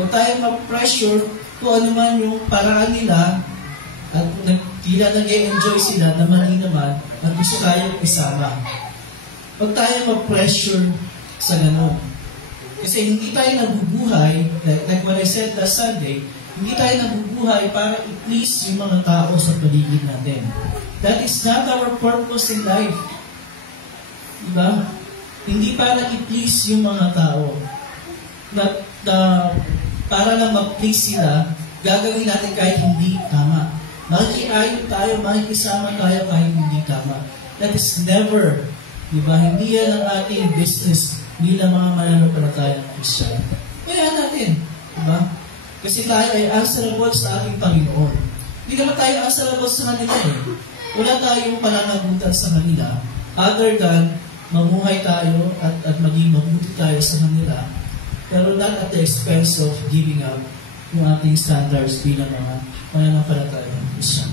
Huwag tayo mag-pressure kung ano man yung paraan nila at kung tila nag-enjoy sila na mali naman at gusto tayong isama. Huwag tayo mag-pressure sa ganun. Kasi hindi tayo nabubuhay, like what I said last Sunday, hindi tayo nabubuhay para i-please yung mga tao sa paligid natin. That is not our purpose in life. Diba? Hindi para i-please yung mga tao. Para lang ma-please sila, gagawin natin kahit hindi tama. Makikiayon tayo, makikisama tayo kahit hindi tama. That is never, diba? Hindi yan ang ating business bilang mga mananampalatayang Kristiyan. Kaya natin, diba? Kasi tayo ay answerable sa ating Panginoon. Hindi naman tayo answerable sa kanila eh. Wala tayong pananagutan sa kanila other than mamuhay tayo at maging mabuti tayo sa kanila, pero not at the expense of giving up yung ating standards bilang mga mananampalatayang Kristiyan.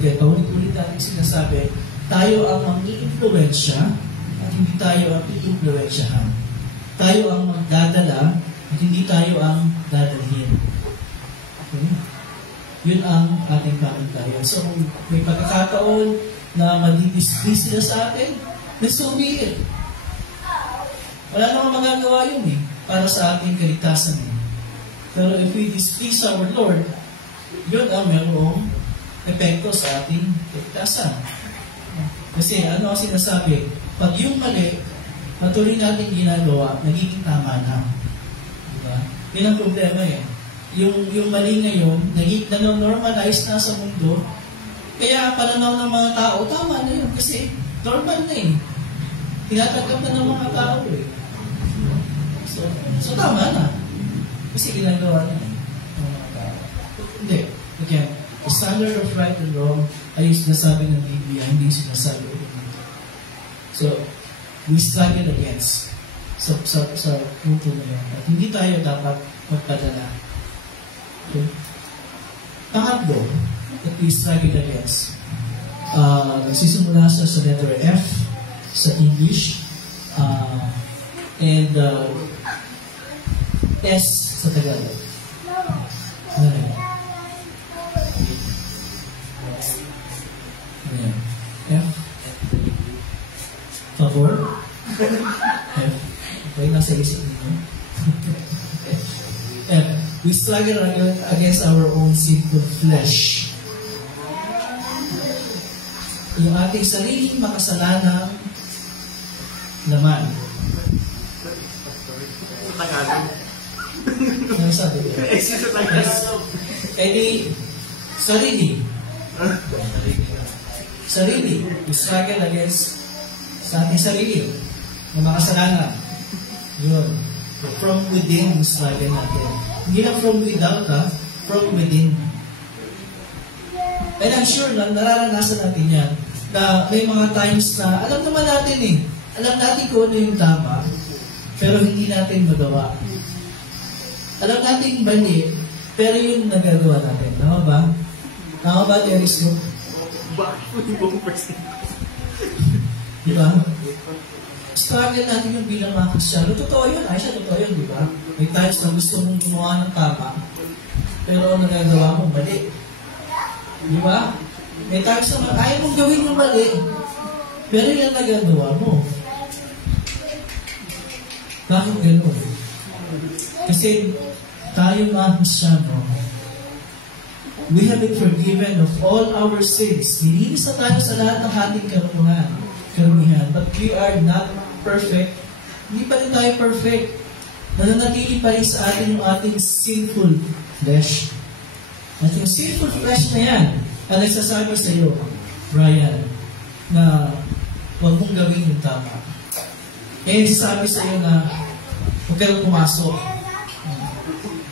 Kaya paulit-ulit natin sinasabi, tayo ang mag-i-influensya at hindi tayo ang i-influensyahan. Tayo ang magdadala at hindi tayo ang dadalhin. Okay? Yun ang ating pamantayan. So, kung may pagkakataon na madidisplease sila sa atin, let's be it. Wala namang magagawa yun eh, para sa ating kaligtasan eh. Pero if we displease our Lord, yun ang mayroong epekto sa ating kaligtasan. Kasi ano ang sinasabi? Pag yung mali, patuloy natin ginagawa, nagiging tama na. Diba? Yan ang problema eh. Yung mali ngayon, nanonormalize na sa mundo, kaya pananaw ng mga tao, tama na yun. Kasi normal na eh. Tinatanggap na ng mga tao eh. So tama na. Kasi ginagawa na ng mga tao. Hindi. Again, the standard of right and wrong ay yung sinasabi ng Biblia, hindi yung sinasabi ng mundo. So, we struggle against sa punto na yun. At hindi tayo dapat magpadala. Okay? Pangatlo, that we struggle against. Nagsisimula sa letter F sa English and S sa Tagalog. F. Favor? F. Okay, nasa isip nito. F. We struggle against our own sinful flesh. Yung ating sariling makasalanang laman. Ano sabi ko? Sarili. We struggle against sa ating sarili. Yung makasalanan. Yun. From within, we struggle natin. Hindi lang from without, from within. And I'm sure na nararanasan natin yan, na may mga times na alam naman natin eh. Alam natin kung ano yung tama, pero hindi natin magawa. Alam natin mali, pero yun nagagawa natin. Tama ba? Tama ba, Teres mo? Di ba? Struggle natin yung bilang mga Kristyano. Totoo yun, Aisha, totoo yun, di ba? May times na gusto mong gumawa ng tama, pero ang nagagawa mo, mali. Di ba? May times na ayaw mong gawin yung mali, pero yung nagagawa mo. Bakit gano'n? Kasi tayo mga Kristyano, we have been forgiven of all our sins. Nilinis na tayo sa lahat ng ating karumihan. But we are not perfect. Hindi pa rin tayo perfect. Nananatili pa rin sa atin yung ating sinful flesh. At yung sinful flesh na yan, ang nagsasabi sa iyo, Brian, na huwag mong gawin yung tama. Eh, nagsasabi sa iyo na huwag kayong pumasok.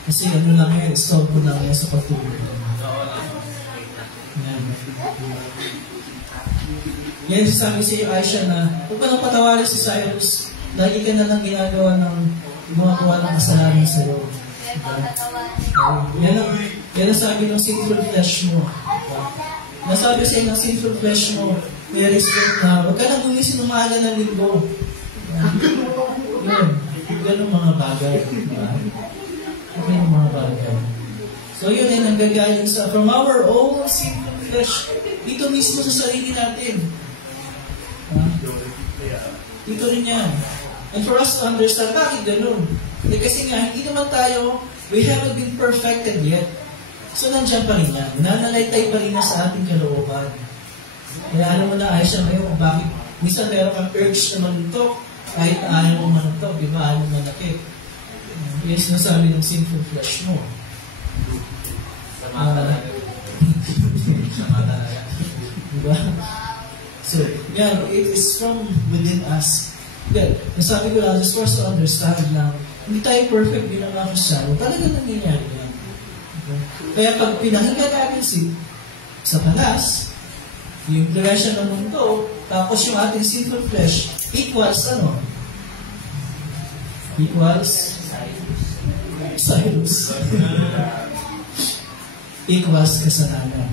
Kasi ano lang yan, stop mo lang yan sa pagtulog. Yan sabi sa iyo, Aisha, na huwag pa nang patawarin si Cyrus. Lagi ka na lang ginagawa ng gumagawa ng kasalanan sa iyo. Yan ang sabi ng sinful flesh mo. Nasabi sa ng sinful flesh mo, may respect na, huwag ka nang gumising umaga ng linggo. Yun. Ganun mga bagay. Ganun mga bagay. So yun ay nanggagaling from our own sinful flesh. Dito mismo sa sarili natin. Dito rin yan. And for us to understand, bakit ganun? Kasi nga, hindi naman tayo, we haven't been perfected yet. So nandiyan pa rin yan. Nananalaytay pa rin na sa ating kalooban. Kaya alam mo na, Aisha, ngayon kung bakit minsan meron kang urge na manuntok, kahit ayaw mo manuntok, di ba? Ayaw mo manakit. Yan sinasabi ng sinful flesh mo. Sama talaga. Sama talaga. Diba? So, yan, it is from within us. Yan, nasabi ko lang, just for us to understand lang, hindi tayo perfect bilang mga Kristyano, talaga nangyayari yan. Okay? Kaya pag pinahinga natin sa palas, yung impluensya ng mundo, tapos yung ating sinful flesh, equals ano? Equals Cyrus. Equals kasalanan.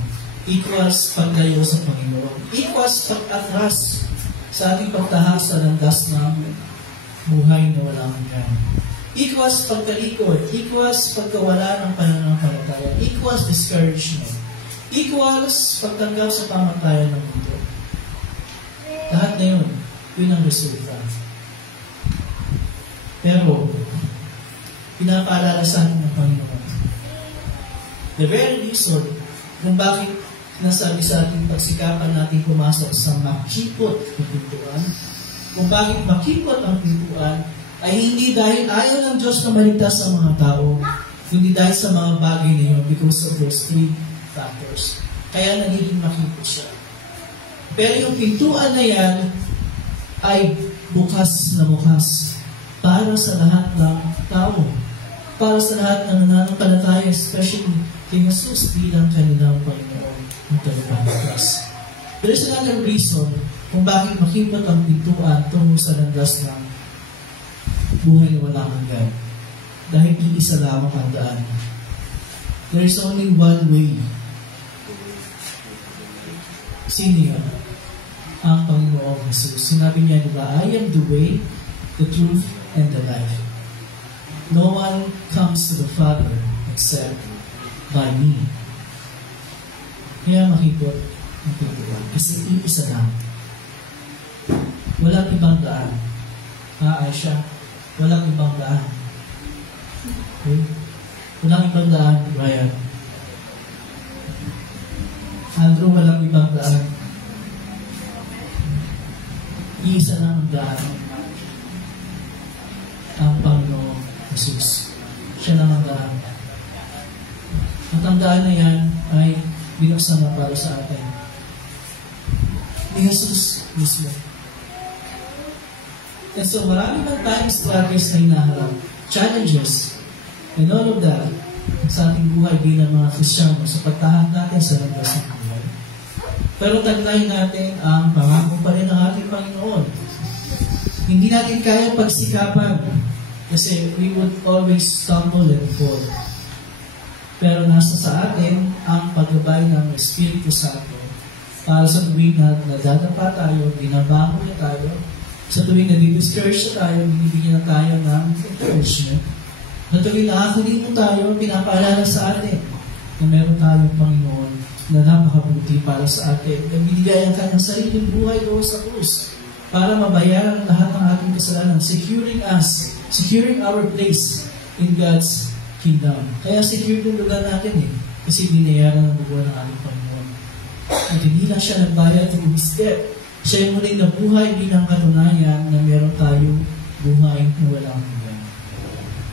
Equals paglayo sa Panginoon. Equals pag-atras sa ating pagtahak sa landas ng buhay na walang hanggan. Equals pagkalikod. Equals pagkawala ng pananampalataya. Equals discouragement. Equals pagtanggap sa pamantayan ng mundo. Lahat na yun, yun ang resulta. Pero, pinapaalala sa atin ng Panginoon. The very reason kung bakit nasabi sa ating pagsikapan natin pumasok sa makipot na pintuan, kung bakit makipot ang pintuan, ay hindi dahil ayaw ng Diyos na maligtas sa mga tao, kundi dahil sa mga bagay na yun because of those three factors. Kaya nagiging makipot siya. Pero yung pintuan na yan ay bukas na bukas para sa lahat ng tao. Para sa lahat ng nananampalataya, especially kay Jesus bilang kanilang Panginoon ng tagapagligtas. There is another reason kung bakit makipot ang pintuan tungo sa landas ng buhay na walang hanggan. Dahil iisa lamang ang daan. There is only one way. Sino yun? Ang Panginoong Jesus. Sinabi niya, diba, I am the way, the truth, and the life. No one comes to the Father except by me. Kaya makipot ang pintuan. Kasi iisa lang. Walang ibang daan. Aisha? Walang ibang daan. Okay? Walang ibang daan, Brian. Andrew, walang ibang daan. Iisa lang ang daan. Ang Panginoong Jesus. Siya lang ang daan. At ang daan na yan ay binuksan na para sa atin. Ni Jesus mismo. And so marami man tayong struggles na hinaharap, challenges, and all of that sa ating buhay bilang mga Kristyano sa pagtahak natin sa landas ng buhay. Pero taglayin natin ang pangako pa rin ng ating Panginoon. Hindi natin kaya pagsikapan kasi we would always stumble and fall. Pero nasa sa atin ang paggabay ng Espiritu Santo para sa tuwing na nadadapa tayo, binabangon na tayo, sa tuwing na-discourage na tayo, binibigyan na tayo ng encouragement. Sa tuwing nakakalimo tayo, pinapaalala sa atin na meron tayong Panginoon na napakabuti para sa atin. Nagbibigay ang kanyang sariling buhay doon sa krus para mabayaran lahat ng ating kasalanan, securing us, securing our place in God's kingdom. Kaya secure yung lugar natin kasi binayaran ang buwan ng ating Panginoon. At hindi lang siya nagbayad through His death. Siya yung muling nabuhay bilang katunayan na meron tayong buhay na walang hanggan.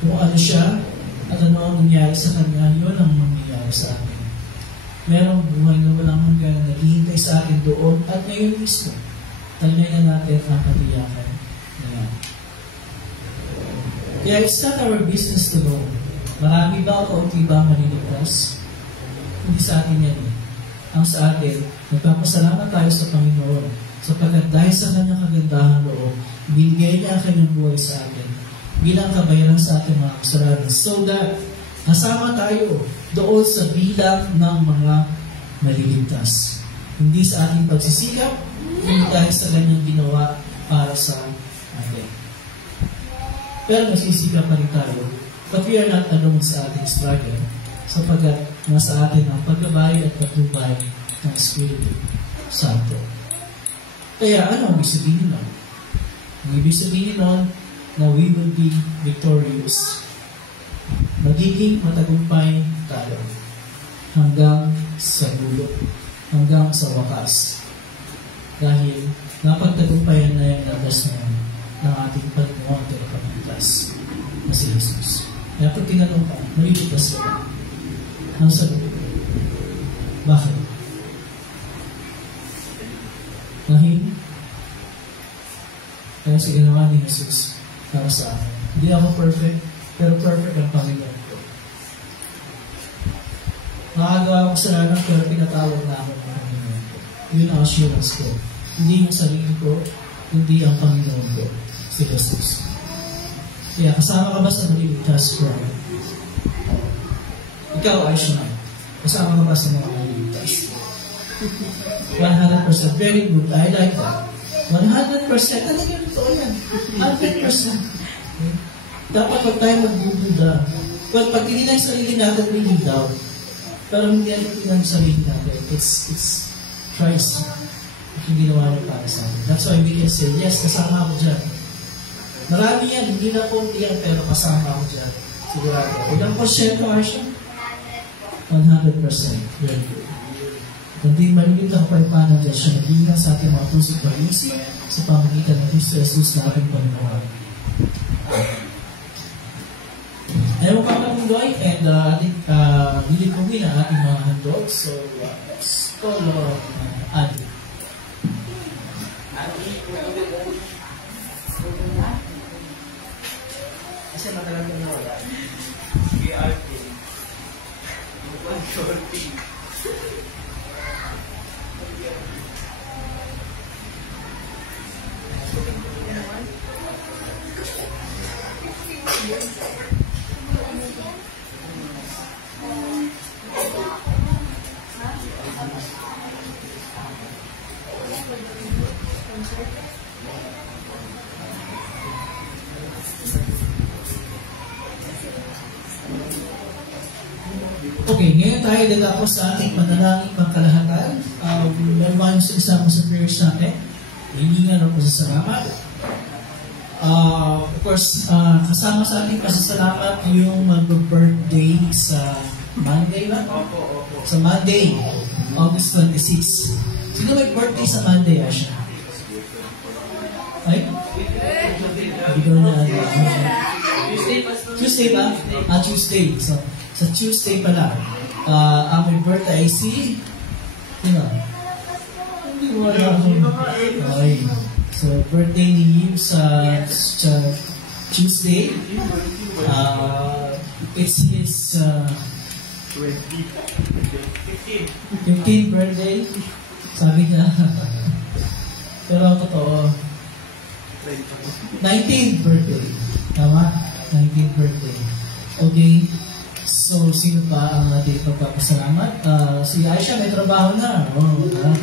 Kung ano siya at ano ang nangyari sa Kanya, yun ang mangyayari sa atin. Merong buhay na walang hanggan na naghihintay sa atin doon at ngayon mismo. Talinayan natin ang katiyakan na yan. Kaya it's not our business to know. Marami ba o kaunti ba maliligtas? Hindi sa atin yan Ang sa atin, nagpapasalamat tayo sa Panginoon sapagkat dahil sa kanyang kagandahan loob, binigay niya ang kanyang buhay sa atin bilang kabayaran sa ating mga kasalanan so that nasama tayo doon sa bilang ng mga maliligtas. Hindi sa ating pagsisikap, hindi dahil sa kanyang ginawa para sa atin. Pero nasisikap pa rin tayo. But we are not alone sa ating struggle, sapagkat nasa atin ang paggabay at patnubay ng Espiritu Santo. Kaya ano ang ibig sabihin nun? Ang ibig sabihin nun na we will be victorious. Magiging matagumpay tayo hanggang sa dulo, hanggang sa wakas. Dahil napagtagumpayan na yung labas ng ating Panginoon at Tagapagligtas na si Jesus. Kaya pag tinanong ka, maliligtas ka ba? Ang sagot ko, bakit? Dahil sa ginawa ni Jesus para sa akin. Hindi ako perfect, pero perfect ang Panginoon ko. Nakagawa ko sa lahat, pero pinatawag na ako ng Panginoon ko. Yun ang assurance ko. Hindi yung sarili ko, hindi ang Panginoon ko, si Jesus. Kaya kasama ka ba sa maliligtas program? Ikaw, Aisha, kasama ka ba sa mga maliligtas? 100%. Very good. I like that. 100%. Talagang totoo yan. 100%. Dapat pag tayo magbubuda, pag tinignan yung sarili natin, we need doubt. Pero hindi natin tinignan yung sarili natin. It's Christ. Yung ginawa niya para sa akin. That's why we can say, yes, kasama ako dyan. Marami yan, hindi na po yan, pero kasama ako dyan. Sigurado. Ilang porsyento, Arsha? 100%. Very good. Kundi maligid ang pagpapanan dyan siya naging sa ating mga pusong pag-iisip sa pamagitan ng Kristo Jesus na ating Panginoon. Ayaw pa ng Loy, and ating lilipugin ang ating mga handog. So, let's call Adi. Kasi matagal na wala. Sige, Adi. Shorty. Okay, ngayon tayo datapos sa ating manalangin pangkalahatan. Meron ba yung isama sa prayers natin? Hiningan ako sa salamat. Of course, kasama sa ating pasasalamat yung mag-birthday sa Monday ba? Sa Monday, August 26. Sino may birthday sa Monday, Asha? Ay? Hindi ko na Tuesday ba? Tuesday. So, sa Tuesday pala, ang may birthday ay si... Sino? Hindi ko wala akong... Okay. So, birthday ni Yim sa Tuesday. It's his 15th birthday. Sabi niya. Pero totoo. 19th birthday. Tama? 19th birthday. Okay. So, sino pa ang ating pagpapasalamat? Si Aisha may trabaho na.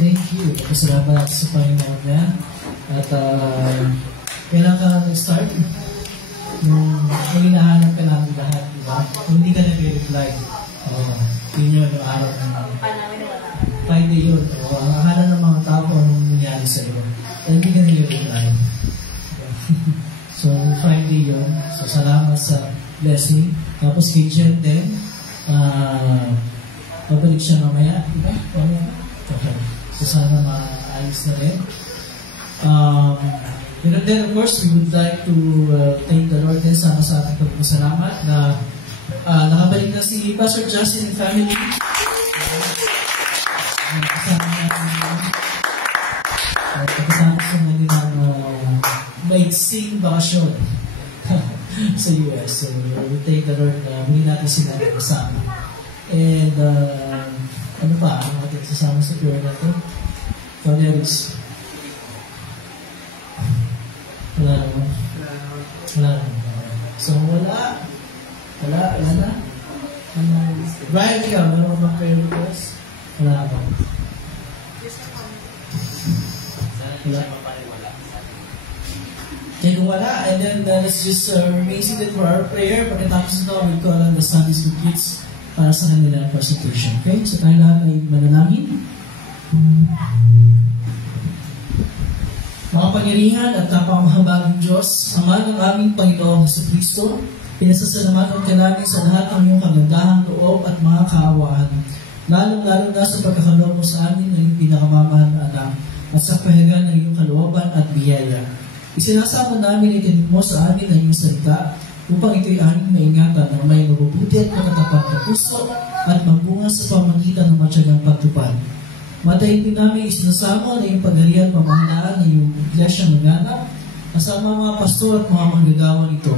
Thank you. Pagpasalamat natin sa Panginoon niya. At kailan ka nag-start? Nung hinahanap ka namin lahat, diba? Kung hindi ka nag-reply, yun yun, yung araw na Friday yun. Ang akala ng mga tao kung anong nangyari sa iyo. Hindi ka nag-reply. So, Friday yun. So, salamat sa blessing. Tapos kay Jen din, pabalik siya mamaya. Diba? Okay. So, sana maayos na rin. And then, of course, we would like to thank the Lord din sana sa ating pagpasalamat na nakabalik na si Pastor Justin and family. Kasama sa Manilang maiksing bakasyon sa US. So, we thank the Lord na muli natin sila kasama. And, ano pa, ang ating sasama sa prayer na ito? Valeris. Wala naman. So, wala na. Brian, ikaw, meron bang prayer request? Wala ba? Sana mapaniwala. Okay, kung wala, and then let's just remain seated for our prayer. Pagkatapos ito, we'll call on the Sunday School kids para sa kanilang presentation. Okay? So tayo lahat ay manalangin. Makapangyarihan at napakamahabaging Diyos, Ama ng aming Panginoong Jesucristo, pinasasalamatan ka namin sa lahat ng iyong kagandahang loob at mga kaawaan, lalong-lalo na sa pagkakaloob mo sa amin ng iyong pinakamamahal na anak at sa pahagan ng iyong kalooban at biyaya. Isinasama namin itinig mo sa amin ang iyong salita upang ito'y aming maingatan ng may mabubuti at makatapat na puso at magbunga sa pamagitan ng matyagang pagtupad. Matayin din namin isinasama na iyong pagharian pamahalaan ng iyong iglesia ng ganap kasama mga pastor at mga manggagawa nito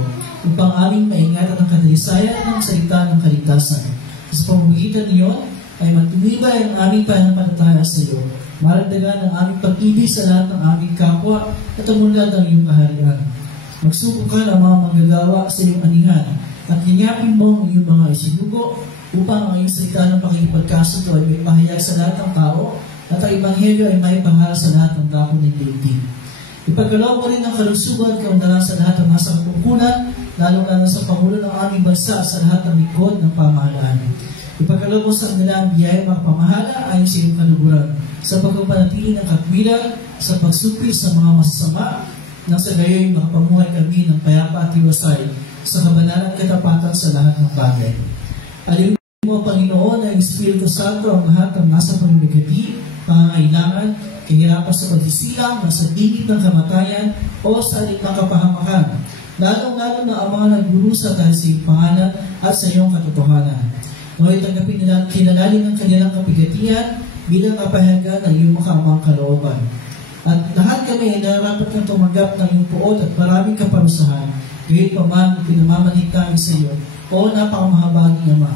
upang aming maingatan ang kadalisayan ng salita ng kaligtasan. Sa pamamagitan niyon ay matubibay ang aming pananampalataya sa iyo, maragdagan ang aming pag-ibig sa lahat ng aming kapwa at umunlad ang iyong kaharian. Magsubukan ang mga manggagawa sa iyong anihan at hinyapin mo ang iyong mga isinugo upang ang iyong salita ng pakikipagkasundo ay may pahayag sa lahat ng tao at ang Ebanghelyo ay may pangaral sa lahat ng dako ng daigdig. Ipagkaloob mo rin ang kalusugan kaundaran sa lahat ng nasa kapungkulan, lalong-lalo sa Pangulo ng aming bansa sa lahat ng lingkod ng pamahalaan. Ipagkaloob mo sa kanila ang biyaya magpamahala ayon sa iyong kaluguran, sa pagpapanatili ng katwiran, sa pagsupil sa mga masasama, nang sa gayoy makapamuhay kami ng payapa at iwasay sa kabanalan at katapatan sa lahat ng bagay. Aliwin mo, Panginoon, ang Espiritu Santo ang lahat ng nasa pamimigati, pangangailangan, kahirapan sa pagsisilang, nasa bingit ng kamatayan, o sa aling kapahamakan, lalong-lalo na ang mga nagburusa dahil sa iyong pangalan at sa iyong katotohanan. Ngunit tanggapin nila kinalalim ng kanilang kapigatian bilang kapahayagan ng iyong makaamang kalooban. At lahat kami ay nararapat kang tumanggap ng iyong puot at maraming kaparusahan, gayon pa man pinamamanhig kami sa iyo, o napakamahabaging Ama.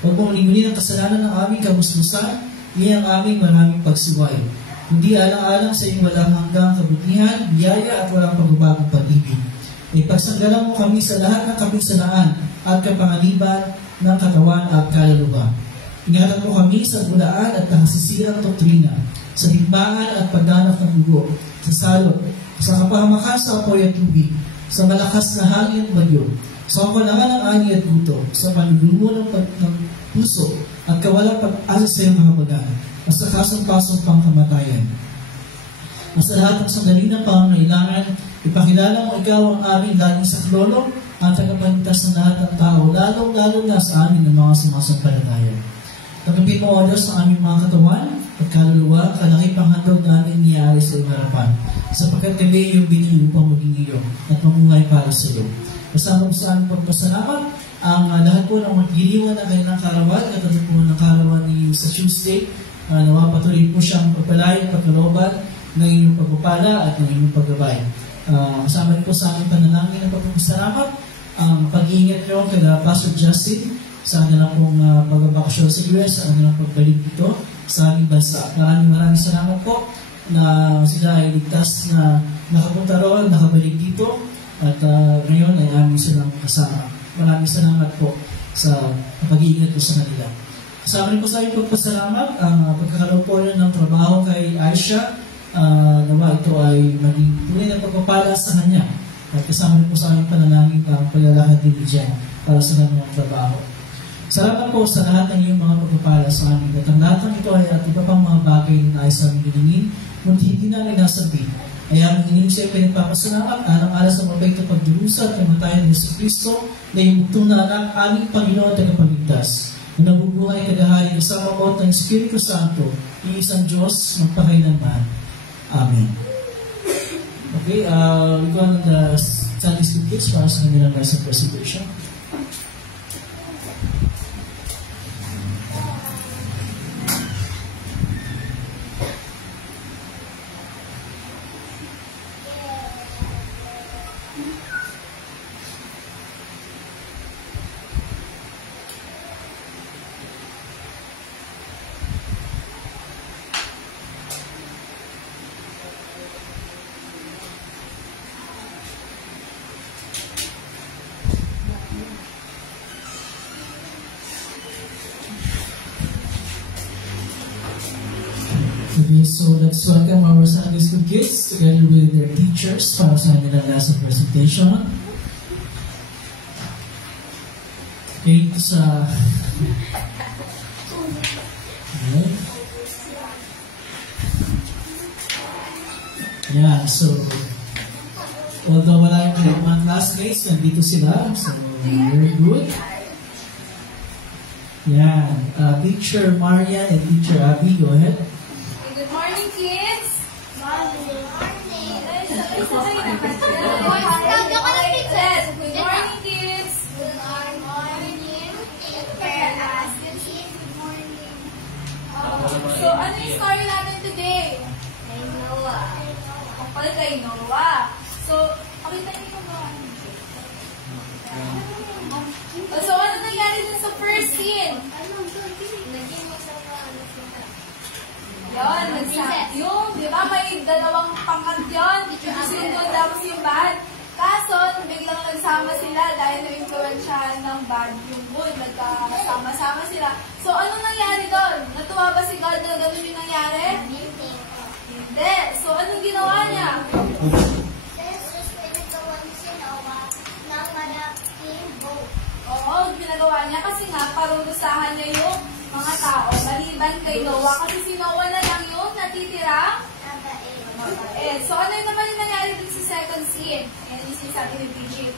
Huwag mong lingulin ang kasalanan ng aming kabusbusan, iyan ang aming maraming pagsiway. Hindi alang-alang sa iyong walang hanggang kabutihan, biyaya at walang pagbabagong pag-ibig. Ipagsanggalan mo kami sa lahat ng kapisalaan at kapangaliban ng katawan at kaluluwa. Ingatan mo kami sa bulaan at nakasisirang doktrina, sa digmaan at pagganap ng dugo, sa salot, sa kapahamakan sa apoy at tubig, sa malakas na hangin at bagyo, sa kapalangan ng ani at guto, sa panlulumo ng puso at kawalang pag-asa sa iyong kahabagan, at sa kasong-pasong pangkamatayan. At sa lahat ng sandali ng pangangailangan, ipakilala mo ikaw ang aming laging saklolo at tagapagligtas ng lahat ng tao, lalong-lalo na sa amin ng mga sumasampalataya. Tanggapin mo, O Diyos, ang aming mga katawan at kaluluwa, kalaki panghandog namin niyari sa iyong harapan, sapagkat kami iyong binili upang maging iyo at mamungay para sa iyo. Kasama mo sa aming pagpasalamat, ang lahat po ng magdiliwan ng kanilang karawan, at po ng karawan ni sa Tuesday, nawa patuloy po siyang pagpalain at pagkalooban ng inyong pagpapala at ng inyong paggabay. Kasama rin po sa aming panalangin ng pagpapasalamat, ang pag-iingat nyo kay Pastor Justin sa kanilang pong pagbabakasyon sa US, sa kanilang pagbalik dito sa aming bansa. Maraming salamat po na sila ay ligtas na nakapunta roon, nakabalik dito, at ngayon ay aming silang kasama. Maraming salamat po sa pag-iingat po sa kanila. Kasama rin po sa aming pagpasalamat ang pagkakaroon po ng trabaho kay Aisha. Nawa ito ay maging tunay na pagpapala sa kanya. At kasama rin po sa aming panalangin ang paglalakad din dyan para sa kanyang trabaho. Salamat po sa lahat ng iyong mga pagpapala sa amin. At ang lahat ng ito ay at iba pang mga bagay na nais sa aming giningin, ngunit hindi namin nasabi. Ay aming giningin siya pinagpapasalamat, alang-alang sa mabait na pagdurusa at kamatayan ng Jesucristo na imugtong na anak aming Panginoon at tagapagligtas. Na nabubuhay kagahari kasama mo at ng Espiritu Santo, iisang Diyos, magpakailanman. Amen. Okay, we go on the Sunday School kids para sa kanilang lesson presentation. so let's welcome our Sunday School kids together with their teachers para sa kanilang lesson presentation. Okay, ito sa... Yeah, so although wala yung mga classmates, nandito sila, so very good. Yeah, Teacher Maria and Teacher Abby, go ahead. Good morning, kids. Good morning, kids. Good morning, kids. Good morning. So, ano yung story natin today? Kay Noah. Kapal kay Noah. So, pakita niyo kung so, ano nangyari dun sa first scene? Yun, yung, di ba, may dalawang pangkat yun. Yung good tapos yung bad. Kaso, biglang nagsama sila dahil na-influensyahan ng bad yung good. Nagkasama-sama sila. So, anong nangyari doon? Natuwa ba si God na gano'n yung nangyari? Hindi. So, anong ginawa niya? Oo, ginagawa niya kasi nga parurusahan niya yung mga tao maliban kay Noah kasi si Noah na lang yung natitira. So ano yung naman yung nangyari dun sa second scene? Ayan yung sinasabi ni Bridget.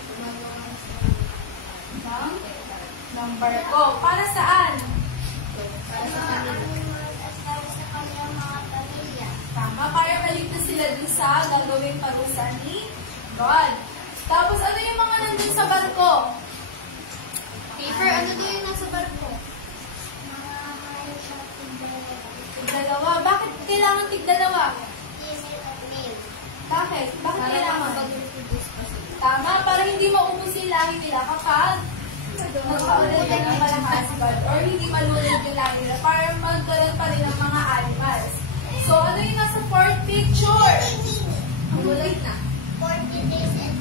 Ng barko. Para saan? Tama, para maligtas sila dun sa gagawing parusa ni God. Tapos ano yung mga nandun sa barko? Paper, ano doon yung nasa barko? Tigdalawa. Bakit kailangan tigdalawa? Bakit? Bakit kailangan? Tama, para hindi maubos yung lahi nila kapag magkaulit ka ng malakas or hindi malunod yung lahi nila para magkaroon pa rin ng mga animals. So, ano yung nasa fourth picture? Ang ulit na. 40 days and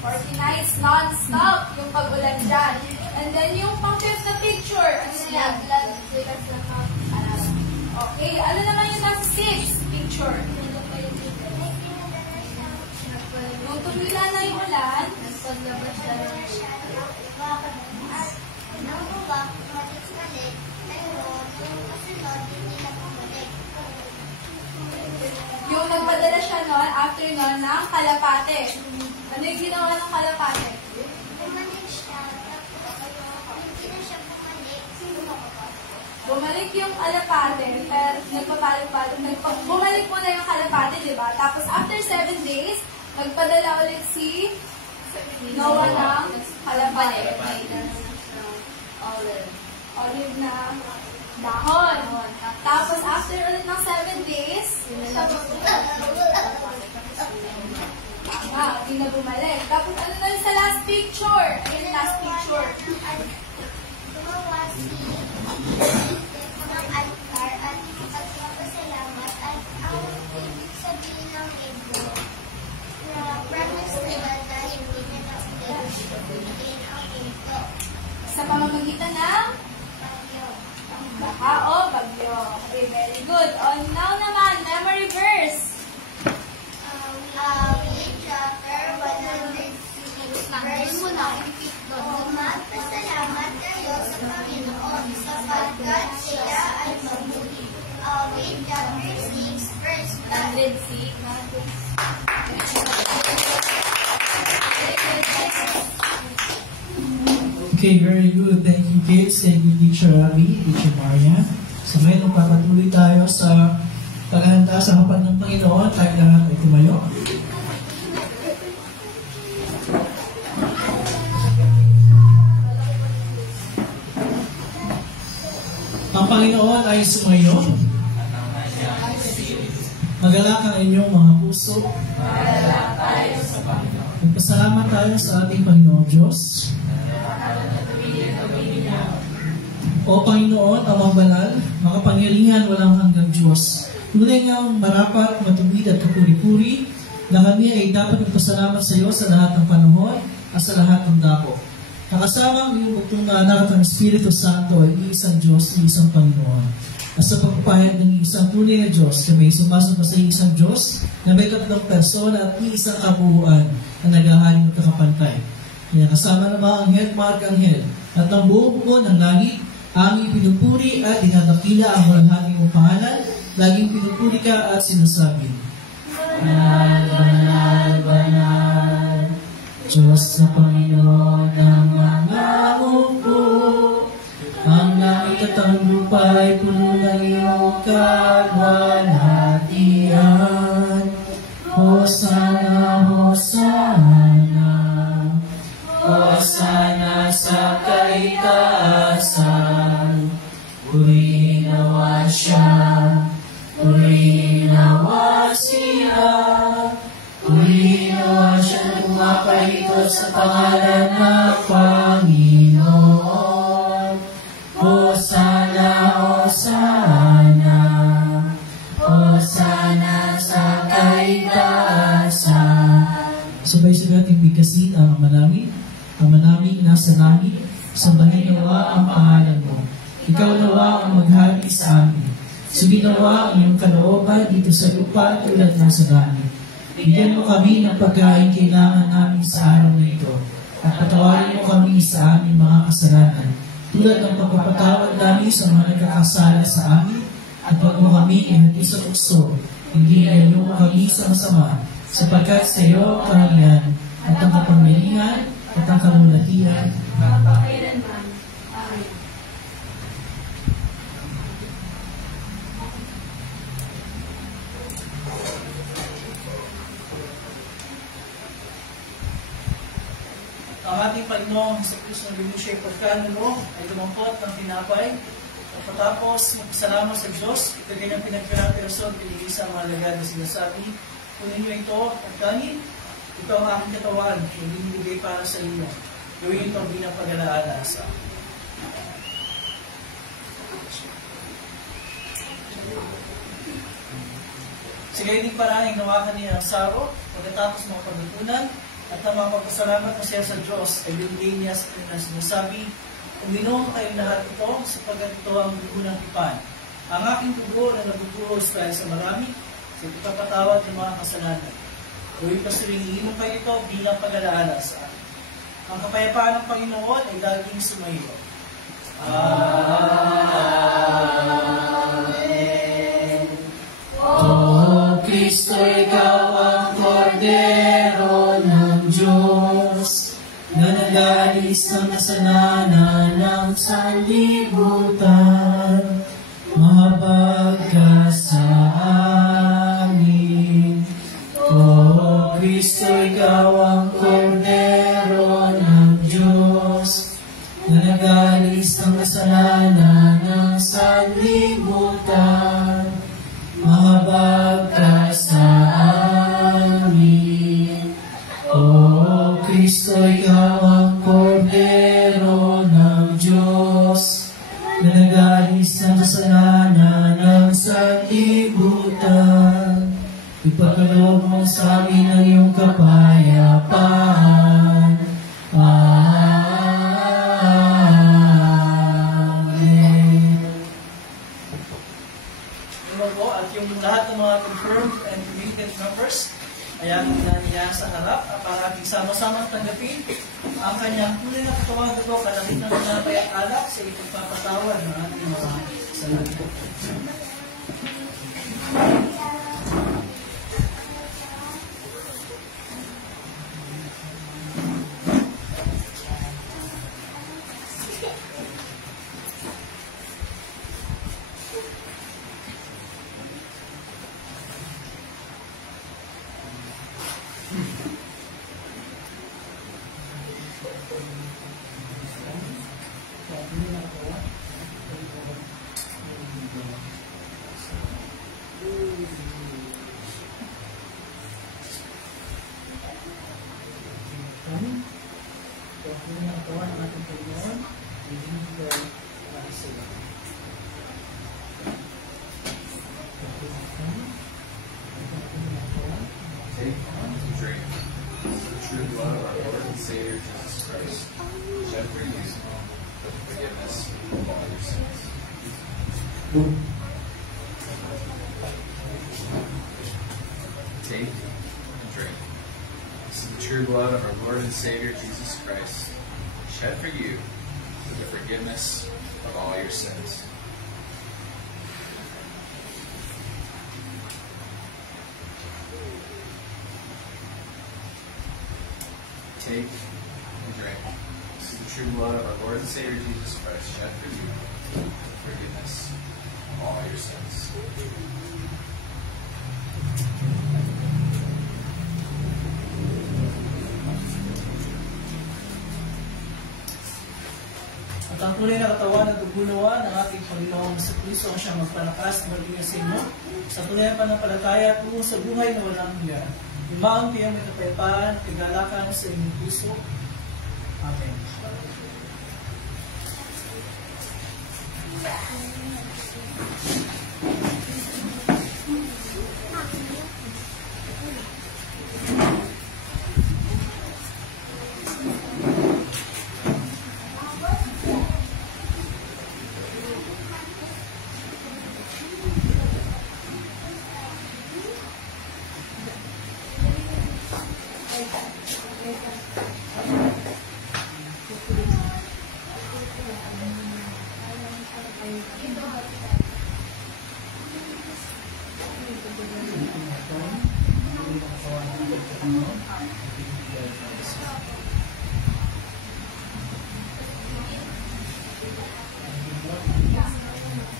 40 nights non-stop yung pag-ulan dyan. And then yung pang-fifth na picture, ano yan? Okay, ano naman yung nasa sixth picture? Nung tumila na yung ulan, yung nagpadala siya noon, after noon, ng kalapate. Ano yung ginawa ng kalapate? Bumalik yung kalapate, pero bumalik muna yung kalapate, di ba? Tapos after 7 days, nagpadala ulit si Noah ng kalapate. Olive na dahon. Tapos after ulit ng 7 days, hindi na bumalik. Tapos ano na sa last picture? Ayun yung last picture. Ng altar at pagpapasalamat at ang ibig sabihin ng libro na promise nila na hindi na nakulitin ang libro Sa pamamagitan ng baha o bagyo. Okay, very good. Now naman, memory verse. Chapter 106 verse 1. Magpasalamat kayo sa Panginoon sapagkat siya ay mabuti. Chapter 6 verse 1. Okay, very good. Thank you, kids. Thank you, Teacher Abby, Teacher Maria. So ngayon, magpapatuloy tayo sa paghahanda sa harapan ng Panginoon. Tayo lahat ay tumayo. Ang Panginoon ay sumayo. Magalak ang inyong mga puso. Magpasalamat tayo sa ating Panginoon Diyos. O Panginoon, Amang Banal, makapangyarihan walang hanggang Diyos. Tunay ngang marapat, matuwid at kapuri-puri na kami ay dapat magpasalamat sa iyo sa lahat ng panahon at sa lahat ng dako. Nakasama ang iyong bugtong na anak at ang Espiritu Santo ay iisang Diyos, iisang Panginoon. at sa pagpapahayag ng isang tunay na Diyos na may sumasamba sa isang Diyos na may tatlong persona at isang kabuuan na naghahaling magkakapantay. Kaya kasama ng mga anghel, mga arkanghel, at ang buong buo ng langit, aming pinupuri at dinadakila ang walhating mong pangalan, laging pinupuri ka at sinasabi, Banal, banal, banal, Diyos na Panginoon ng mga upo. Ang langit at ang lupa ay puno ng iyong kalwalhatian. Hosana, Hosana, Hosana sa kaitaasan. Purihin nawa siya, purihin nawa siya, purihin nawa siya na pumapaikot sa pangalan ng Panginoon. Hosana, Hosana, Hosana sa kaitaasan. sabay-sabay ating bigkasin ang Ama namin nasa langit, sambahin nawa ang pangalan mo. Ikaw nawa ang maghari sa amin. Suminawa ang iyong kalooban dito sa lupa tulad ng sa langit. Bigyan mo kami ng pagkain kailangan namin sa araw na ito, at patawarin mo kami sa aming mga kasalanan, tulad ng pagpapatawad namin sa mga nagkakasala sa amin, at huwag mo kami ihati sa tukso, hindi ilayo mo kami sa masama, sapagkat sa iyo ang kaharian, at ang kapangyarihan, at ang kalulatian. Magpakailanman. Amen. Ang ating Panginoong sa Kristo na binusya pagkanulo ay dumampot ng tinapay. At patapos magpasalamat sa Diyos, ito kanyang pinagpirapirason, pinigil sa mga lagad na sinasabi, kunin niyo ito at kanin, ito ang aking katawan, hindi nilibigay para sa inyo. Gawin ito bilang pag-alaala sa akin. Sige din parang nawakan niya ang saro, pagkatapos mga paglutunan, at ang mga pagpasalamat na siya sa Diyos ay binigay niya sa kanilang sinasabi, uminom kayo lahat ito sapagkat ito ang dugo ng tipan. Ang aking dugo na nabubuhos dahil sa marami, sa ipapatawad ng mga kasalanan. Gawin pa silang iinom kayo ito bilang pag-alaala sa akin. Ang kapayapaan ng Panginoon ay laging sumayo. Amen. O Kristo, ikaw ang kordero ng Diyos, na nag-aalis ng kasalanan ng sanlibutan. Mahabag ka sa amin. O Kristo, ikaw ang kordero ng Diyos, na nag-aalis ng kasalanan ng sanlibutan. Mahabag ka sa amin. O Kristo, ikaw ang kordero ng Diyos, na nag-aalis ng kasalanan ng sanlibutan. Ipagkaloob mo sa amin ang iyong kapayapaan. Amen. Ano po, at yung lahat ng mga confirmed and committed members, ay aking naniya sa harap para ating sama-sama tanggapin ang kanyang tunay na katawang dugo, kalakit ng tinapay at alak sa ipagpapatawad ng ating mga kasalanan. Take on to drink the true blood of our Lord and Savior Jesus Christ, shed for you for the forgiveness of all your sins. Savior Jesus Christ, shed for you for the forgiveness of all your sins. Take and drink. This is the true blood of our Lord and Savior Jesus Christ, shed for you for the forgiveness of all your sins. At ang tunay na katawan at duguluhan ng ating Panginoong Jesucristo ang siyang magpalakas at magiging sa inyo sa tunay na pananampalataya tungo sa buhay na walang hanggan. Imaon kayo may kapayapaan, kagalakan sa inyong puso. Amen.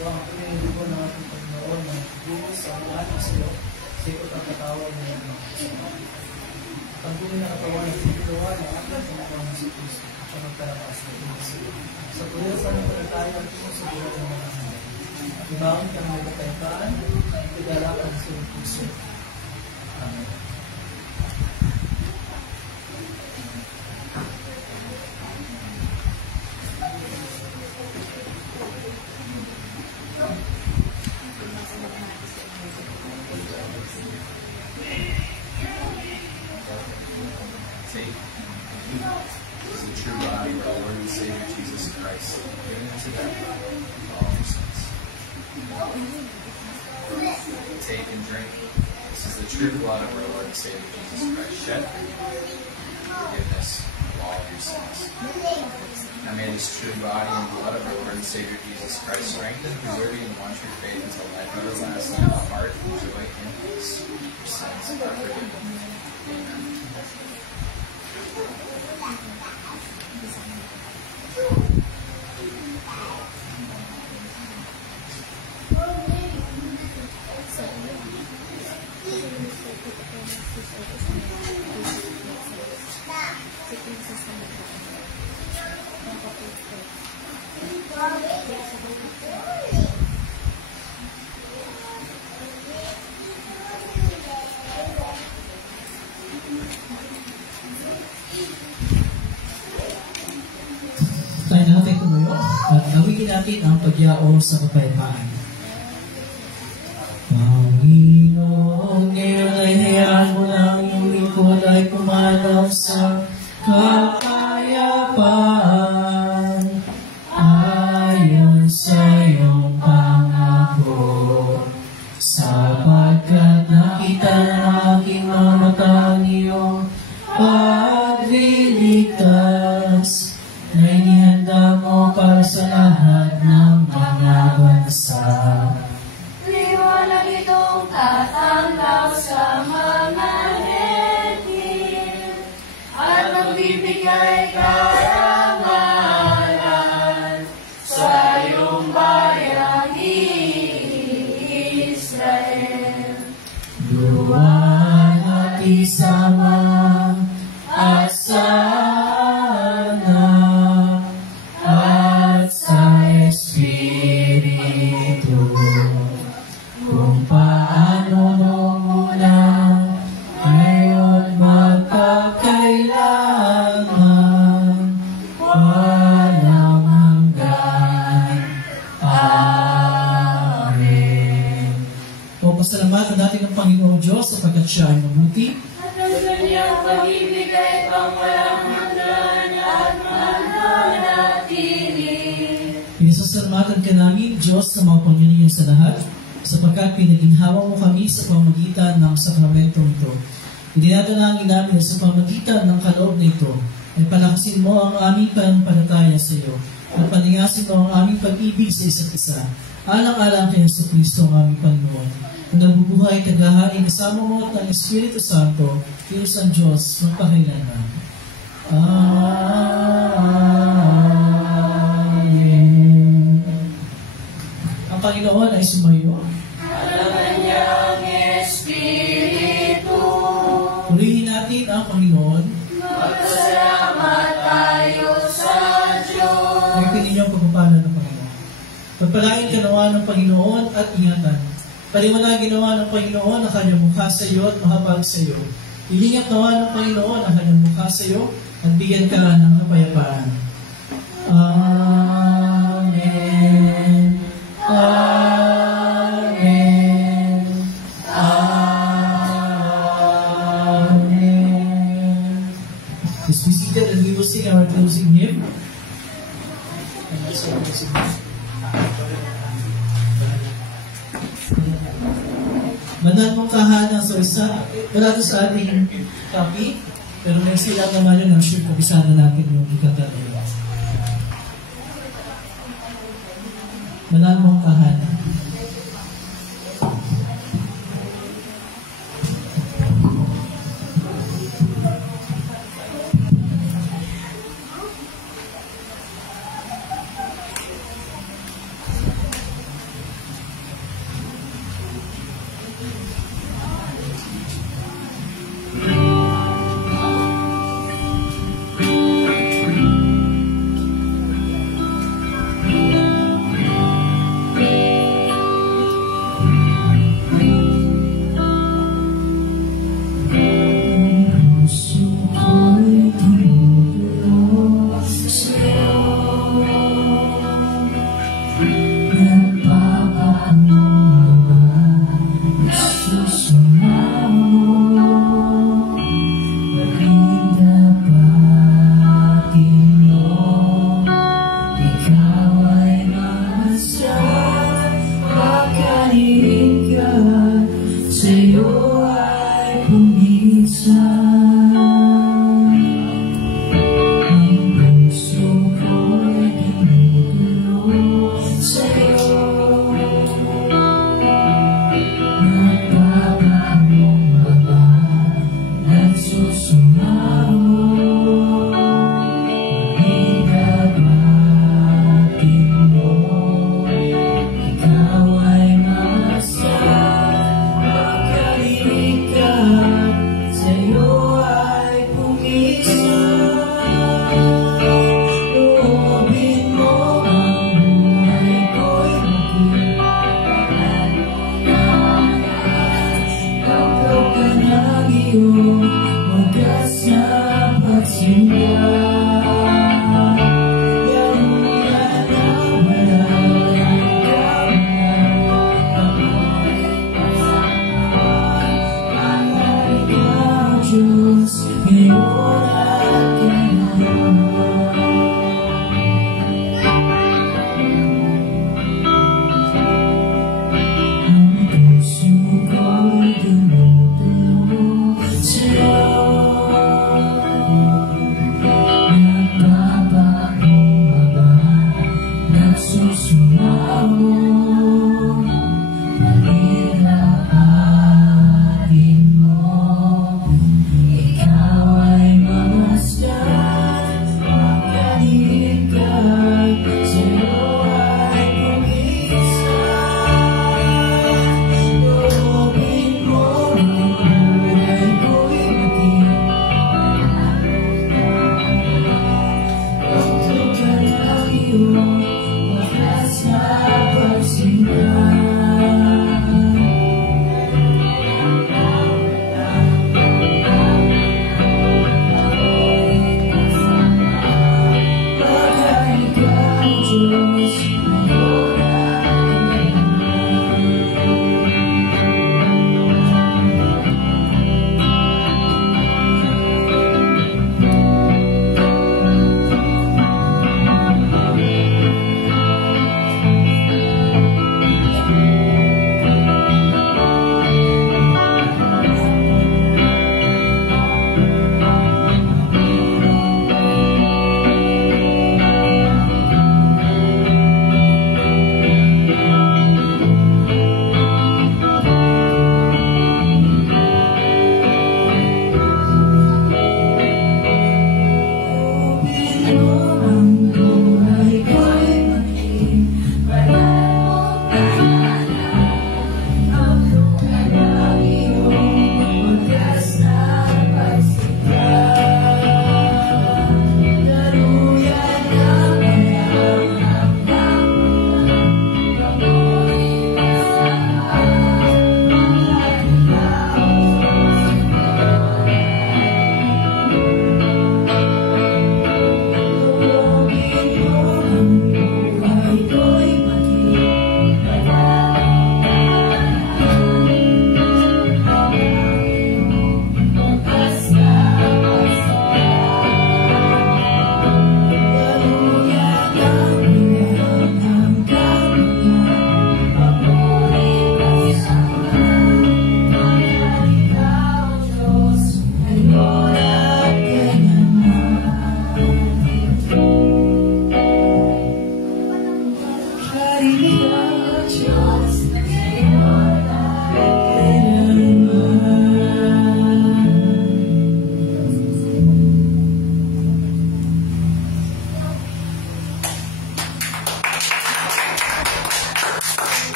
Ito ang pinag-ibo ng ating Panginoon na buhos sa buwan ng silo, sikot ang katawag ng mga ang tunay na katawan ng pagkakawa ng ating Panginoon ng Jesucristo siya magpalakas ng mga silo. Sa tunay na pananampalataya at tungo sa buhay ng mga hanggan. Ibaon ka ng may kapayapaan, kagalakan sa iyong puso. Amen. Take. This is the true body of our Lord and Savior Jesus Christ, given into death for all your sins. Take and drink. This is the true blood of our Lord and Savior Jesus Christ, shed for you for forgiveness of all your sins. Now may this true body and blood of our Lord and Savior Jesus Christ strengthen, preserve you, and launch your faith until life everlasting, in heart and joy and peace. Your sins are forgiven. Amen. Tayo natin tumuyo at gawin natin ang pagyaon sa kapayapaan. Panginoon, ngayon ay hayaan mo na ang iyong lingkod ay pumanaw sa kapayapaan ayon sa iyong pangako. Sapagkat nakita ng aking mga mata ang iyong pagliligtas na inihanda mo para sa lahat ng mga bansa. Liwanag itong tatanglaw sa mga hetin at magbibigay karangalan sa iyong bayang Israel. Luwan at isama at sana at sa Espiritu kung paano nung una ngayon magkakailangan walang hanggan. Amen. O pasalamatan natin ang Panginoong Diyos sapagkat siya ay mabuti. At ang kanyang pag-ibig ay pang walang hanggan at mananatili. Pinasasalamatan ka namin, Diyos, na makapangyarihan sa lahat, sapagkat pinaginhawa mo kami sa pamamagitan ng sakramentong ito. Idinadanangin namin na sa pamagitan ng kaloob na ito ay palakasin mo ang aming pananampalataya sa iyo at paningasin mo ang aming pag-ibig sa isa't isa. Alang-alang kay Yesu Kristo ang aming Panginoon, na nabubuhay tagahain kasama mo at ng Espiritu Santo, Diyos ang Diyos, magpakailanman. Amen. Ang Panginoon ay sumayo. Alaman niya ang Espiritu. Purihin natin ang Panginoon. Magpasalamat tayo sa Diyos. Ay pininyo ang pagpapala ng Panginoon. Pagpalain ka nawa ng Panginoon at ingatan. Paliwanagin nawa ng Panginoon ang kanyang mukha sa iyo at mahabag sa iyo. Ilingap nawa ng Panginoon ang kanyang mukha sa iyo at bigyan ka ng kapayapaan. Amen. Amen. Amen. Please be seated and we will sing our closing hymn. Banal mong kahanang sa isa, wala ito sa ating copy, pero may silang naman yun, I'm sure kabisado natin yung ikatalo. Banal mong kahanang.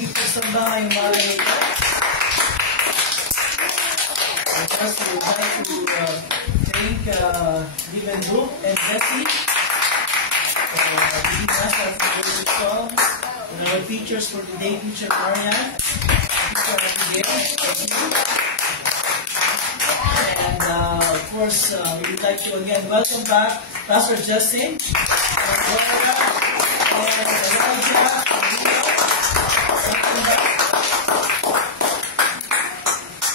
nagsasamba ngayong mga ganito. I just would like to thank Liven Luke and Bessie for giving us our favorite song. And our features for today, Teacher Marian. And of course, we would like to again welcome back Pastor Justin, and Gloria, and Elijah, welcome back.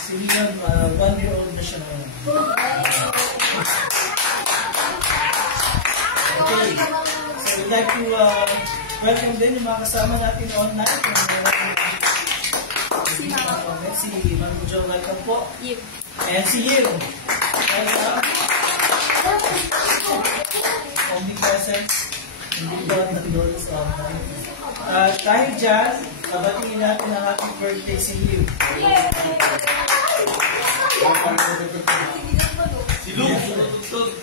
Si Leon, 1-year-old na siya ngayon. Okay, so we'd like to welcome din yung mga kasama natin online. Si Ma'am Jo, welcome po. And si Yil. Welcome. Omnipresent. Hindi ba nag-notice online? Dahil dyan, nabatingin natin ang happy birthday si Yil. Si Luke.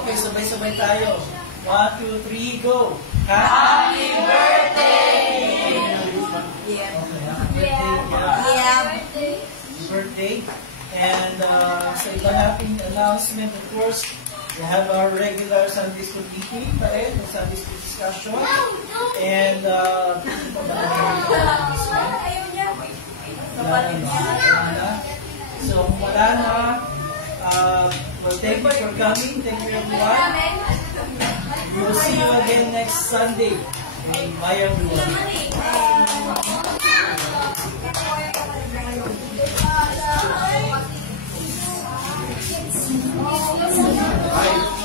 Okay, sabay-sabay tayo. 1, 2, 3, go! Happy birthday! Yeah. Okay, happy birthday. And sa iba nating announcement, of course, we have our regular Sunday School meeting pa rin, the Sunday School discussion. And so, wala na. Well, thank you for coming. Thank you, everyone. We will see you again next Sunday. Okay, bye, everyone. Bye.